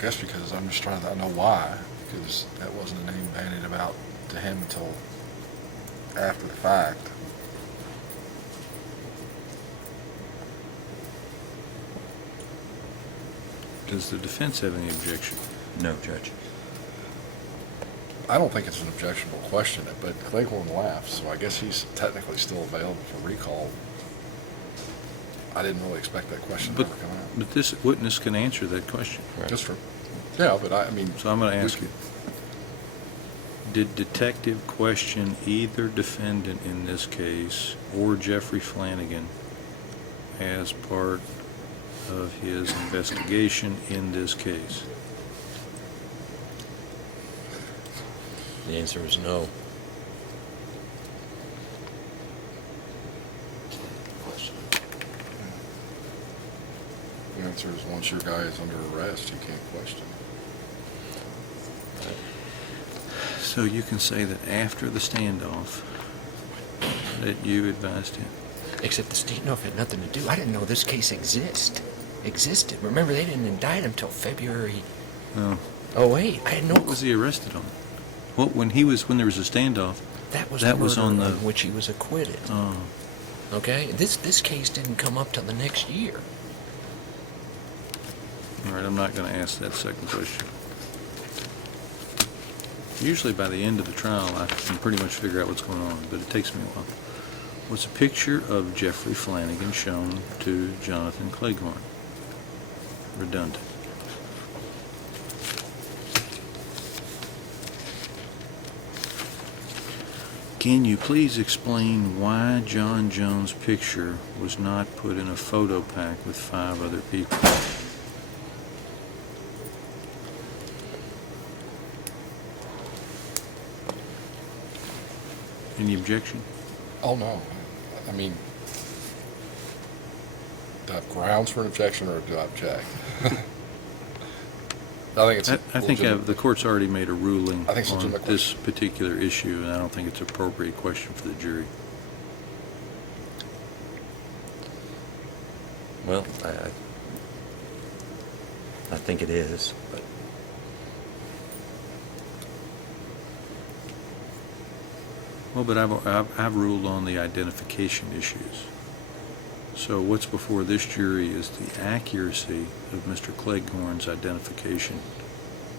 guess because I'm just trying to, I know why, because that wasn't a name bandied about to him until after the fact. Does the defense have any objection? No, Judge. I don't think it's an objectionable question, but Cleghorn laughs, so I guess he's technically still available for recall. I didn't really expect that question to But, ever come out. but this witness can answer that question. That's true. Yeah, but I mean. So I'm going to ask you, did detective question either defendant in this case or Jeffrey Flanagan as part of his investigation in this case? The answer is no. The answer is once your guy is under arrest, you can't question. So you can say that after the standoff, that you advised him? Except the standoff had nothing to do. I didn't know this case existed. Remember, they didn't indict him till February. No. Oh wait, I had no. What was he arrested on? Well, when there was a standoff, That was that the was murder on the- on which he was acquitted. oh, Okay, this case didn't come up till the next year. all right, I'm not going to ask that second question. Usually by the end of the trial, I can pretty much figure out what's going on, but it takes me a while. Was a picture of Jeffrey Flanagan shown to Jonathan Cleghorn? Redundant. Can you please explain why John Jones' picture was not put in a photo pack with 5 other people? Any objection? Oh, no. I mean, do I have grounds for an objection or do I object? I think it's. I think the court's already made a ruling I think it's a on legitimate this particular issue, and I don't think it's an appropriate question for the jury. Well, I think it is, but Well, but I've ruled on the identification issues. So what's before this jury is the accuracy of Mr. Cleghorn's identification.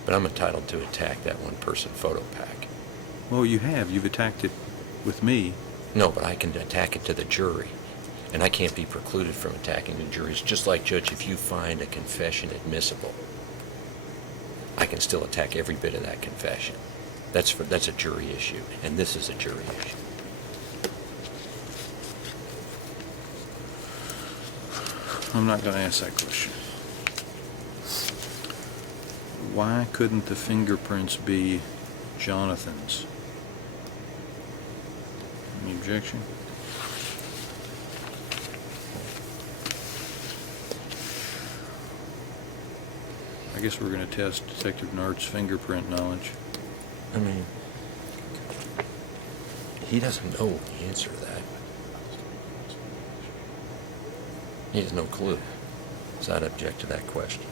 but I'm entitled to attack that one-person photo pack. Well, you've attacked it with me. No, but I can attack it to the jury, and I can't be precluded from attacking the juries. Just like, Judge, if you find a confession admissible, I can still attack every bit of that confession. That's a jury issue, and this is a jury issue. I'm not going to ask that question. Why couldn't the fingerprints be Jonathan's? Any objection? I guess we're going to test Detective Nart's fingerprint knowledge. I mean, he doesn't know the answer to that. He has no clue. So I'd object to that question.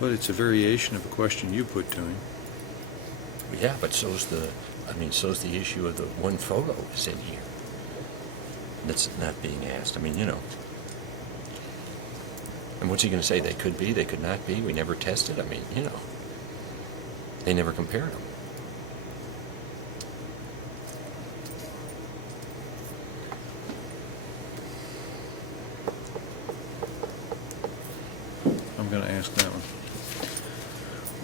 But it's a variation of a question you put to him. Yeah, but so's the issue of the one photo is in here. That's not being asked. I mean, you know. And what's he going to say? They could be, they could not be. We never tested. I mean, you know. They never compared them. I'm going to ask that one.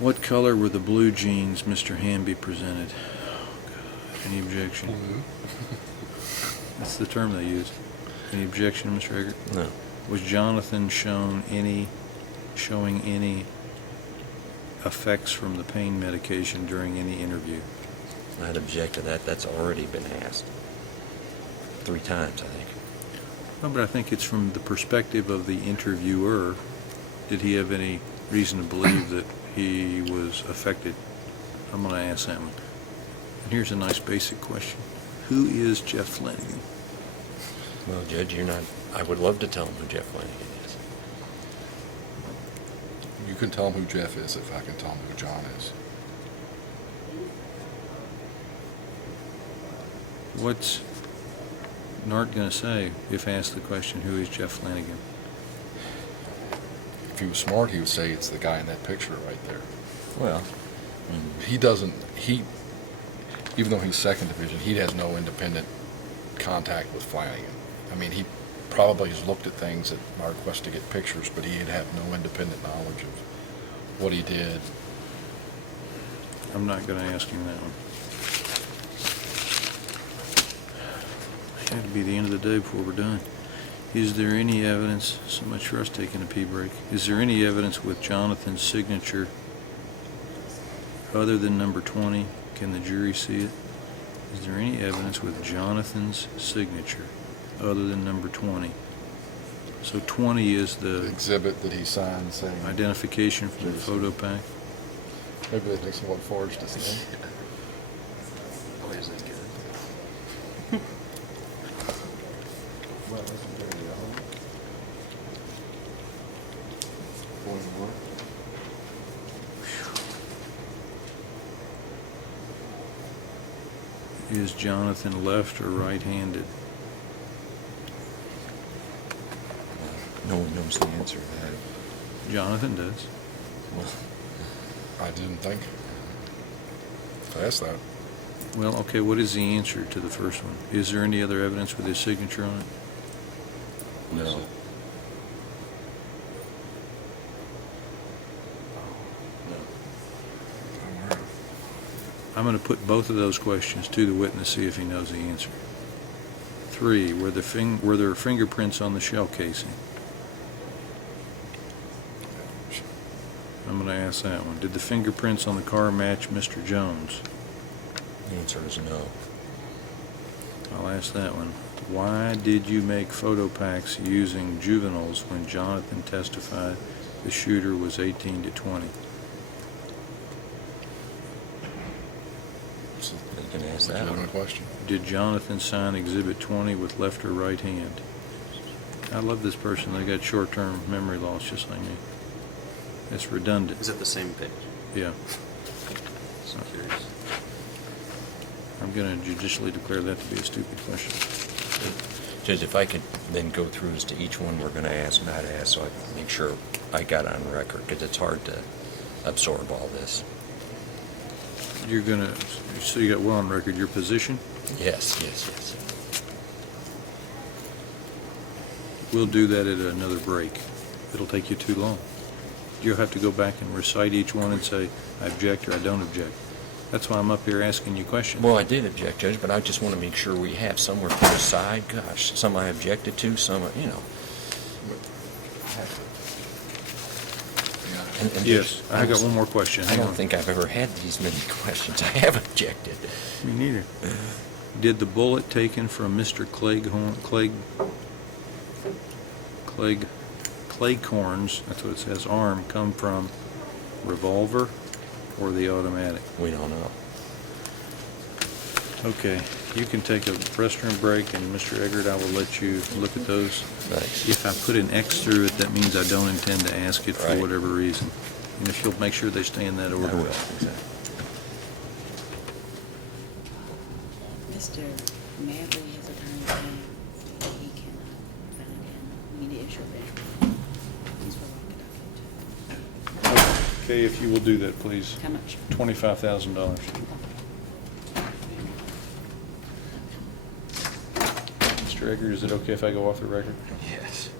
What color were the blue jeans Mr. Hamby presented? Oh, God. Any objection? That's the term they used. Any objection, Mr. Eggert? No. Was Jonathan showing any effects from the pain medication during any interview? I'd object to that. That's already been asked 3 times, I think. Well, but I think it's from the perspective of the interviewer. Did he have any reason to believe that he was affected? I'm going to ask that one. And here's a nice basic question. who is Jeff Flanagan? Well, Judge, you're not, I would love to tell him who Jeff Flanagan is. You can tell him who Jeff is if I can tell him who John is. What's Nart going to say if asked the question, who is Jeff Flanagan? If he was smart, he would say it's the guy in that picture right there. Well, He doesn't, even though he's second division, he has no independent contact with Flanagan. I mean, he probably has looked at things at my request to get pictures, but he'd have no independent knowledge of what he did. I'm not going to ask him that one. Had to be the end of the day before we're done. Is there any evidence, so much for us taking a pee break, is there any evidence with Jonathan's signature other than number 20? Can the jury see it? Is there any evidence with Jonathan's signature other than number 20? So 20 is The the exhibit that he signed saying, identification from the photo pack? maybe they think someone forged his name. Why is that good? Is Jonathan left or right-handed? no one knows the answer to that. Jonathan does. Well, I didn't think. I asked that. Well, okay, what is the answer to the first one? Is there any other evidence with his signature on it? no. I'm going to put both of those questions to the witness, see if he knows the answer. 3, were there fingerprints on the shell casing? I'm going to ask that one. Did the fingerprints on the car match Mr. Jones? The answer is no. I'll ask that one. Why did you make photo packs using juveniles when Jonathan testified the shooter was 18 to 20? You can ask that Legitimate one. question. Did Jonathan sign Exhibit 20 with left or right hand? I love this person. They got short-term memory loss just like me. It's redundant. Is it the same page? Yeah. Just curious. I'm going to judicially declare that to be a stupid question. Judge, if I could then go through as to each one we're going to ask, not ask, so I can make sure I got it on record, because it's hard to absorb all this. You're going to, so you got well on record your position? Yes, yes, yes. We'll do that at another break. It'll take you too long. You'll have to go back and recite each one and say, I object or I don't object. That's why I'm up here asking you questions. Well, I did object, Judge, but I just want to make sure we have somewhere put aside. Gosh, some I objected to, some, you know. And Yes, Judge, I got one more question. I Hang don't on. think I've ever had these many questions. I have objected. Me neither. Did the bullet taken from Mr. Cleghorn's, that's what it says, arm, come from revolver or the automatic? We don't know. Okay, you can take a restroom break, and Mr. Eggert, I will let you look at those. Thanks. If I put an X through it, that means I don't intend to ask it for Right. whatever reason. And if you'll make sure they stay in that I order. will, exactly. Mr. Madley has attorney saying he cannot find him. We need to issue a bench. He's reluctant. Okay, if you will do that, please. How much? $25,000. Mr. Eggert, is it okay if I go off the record? Yes.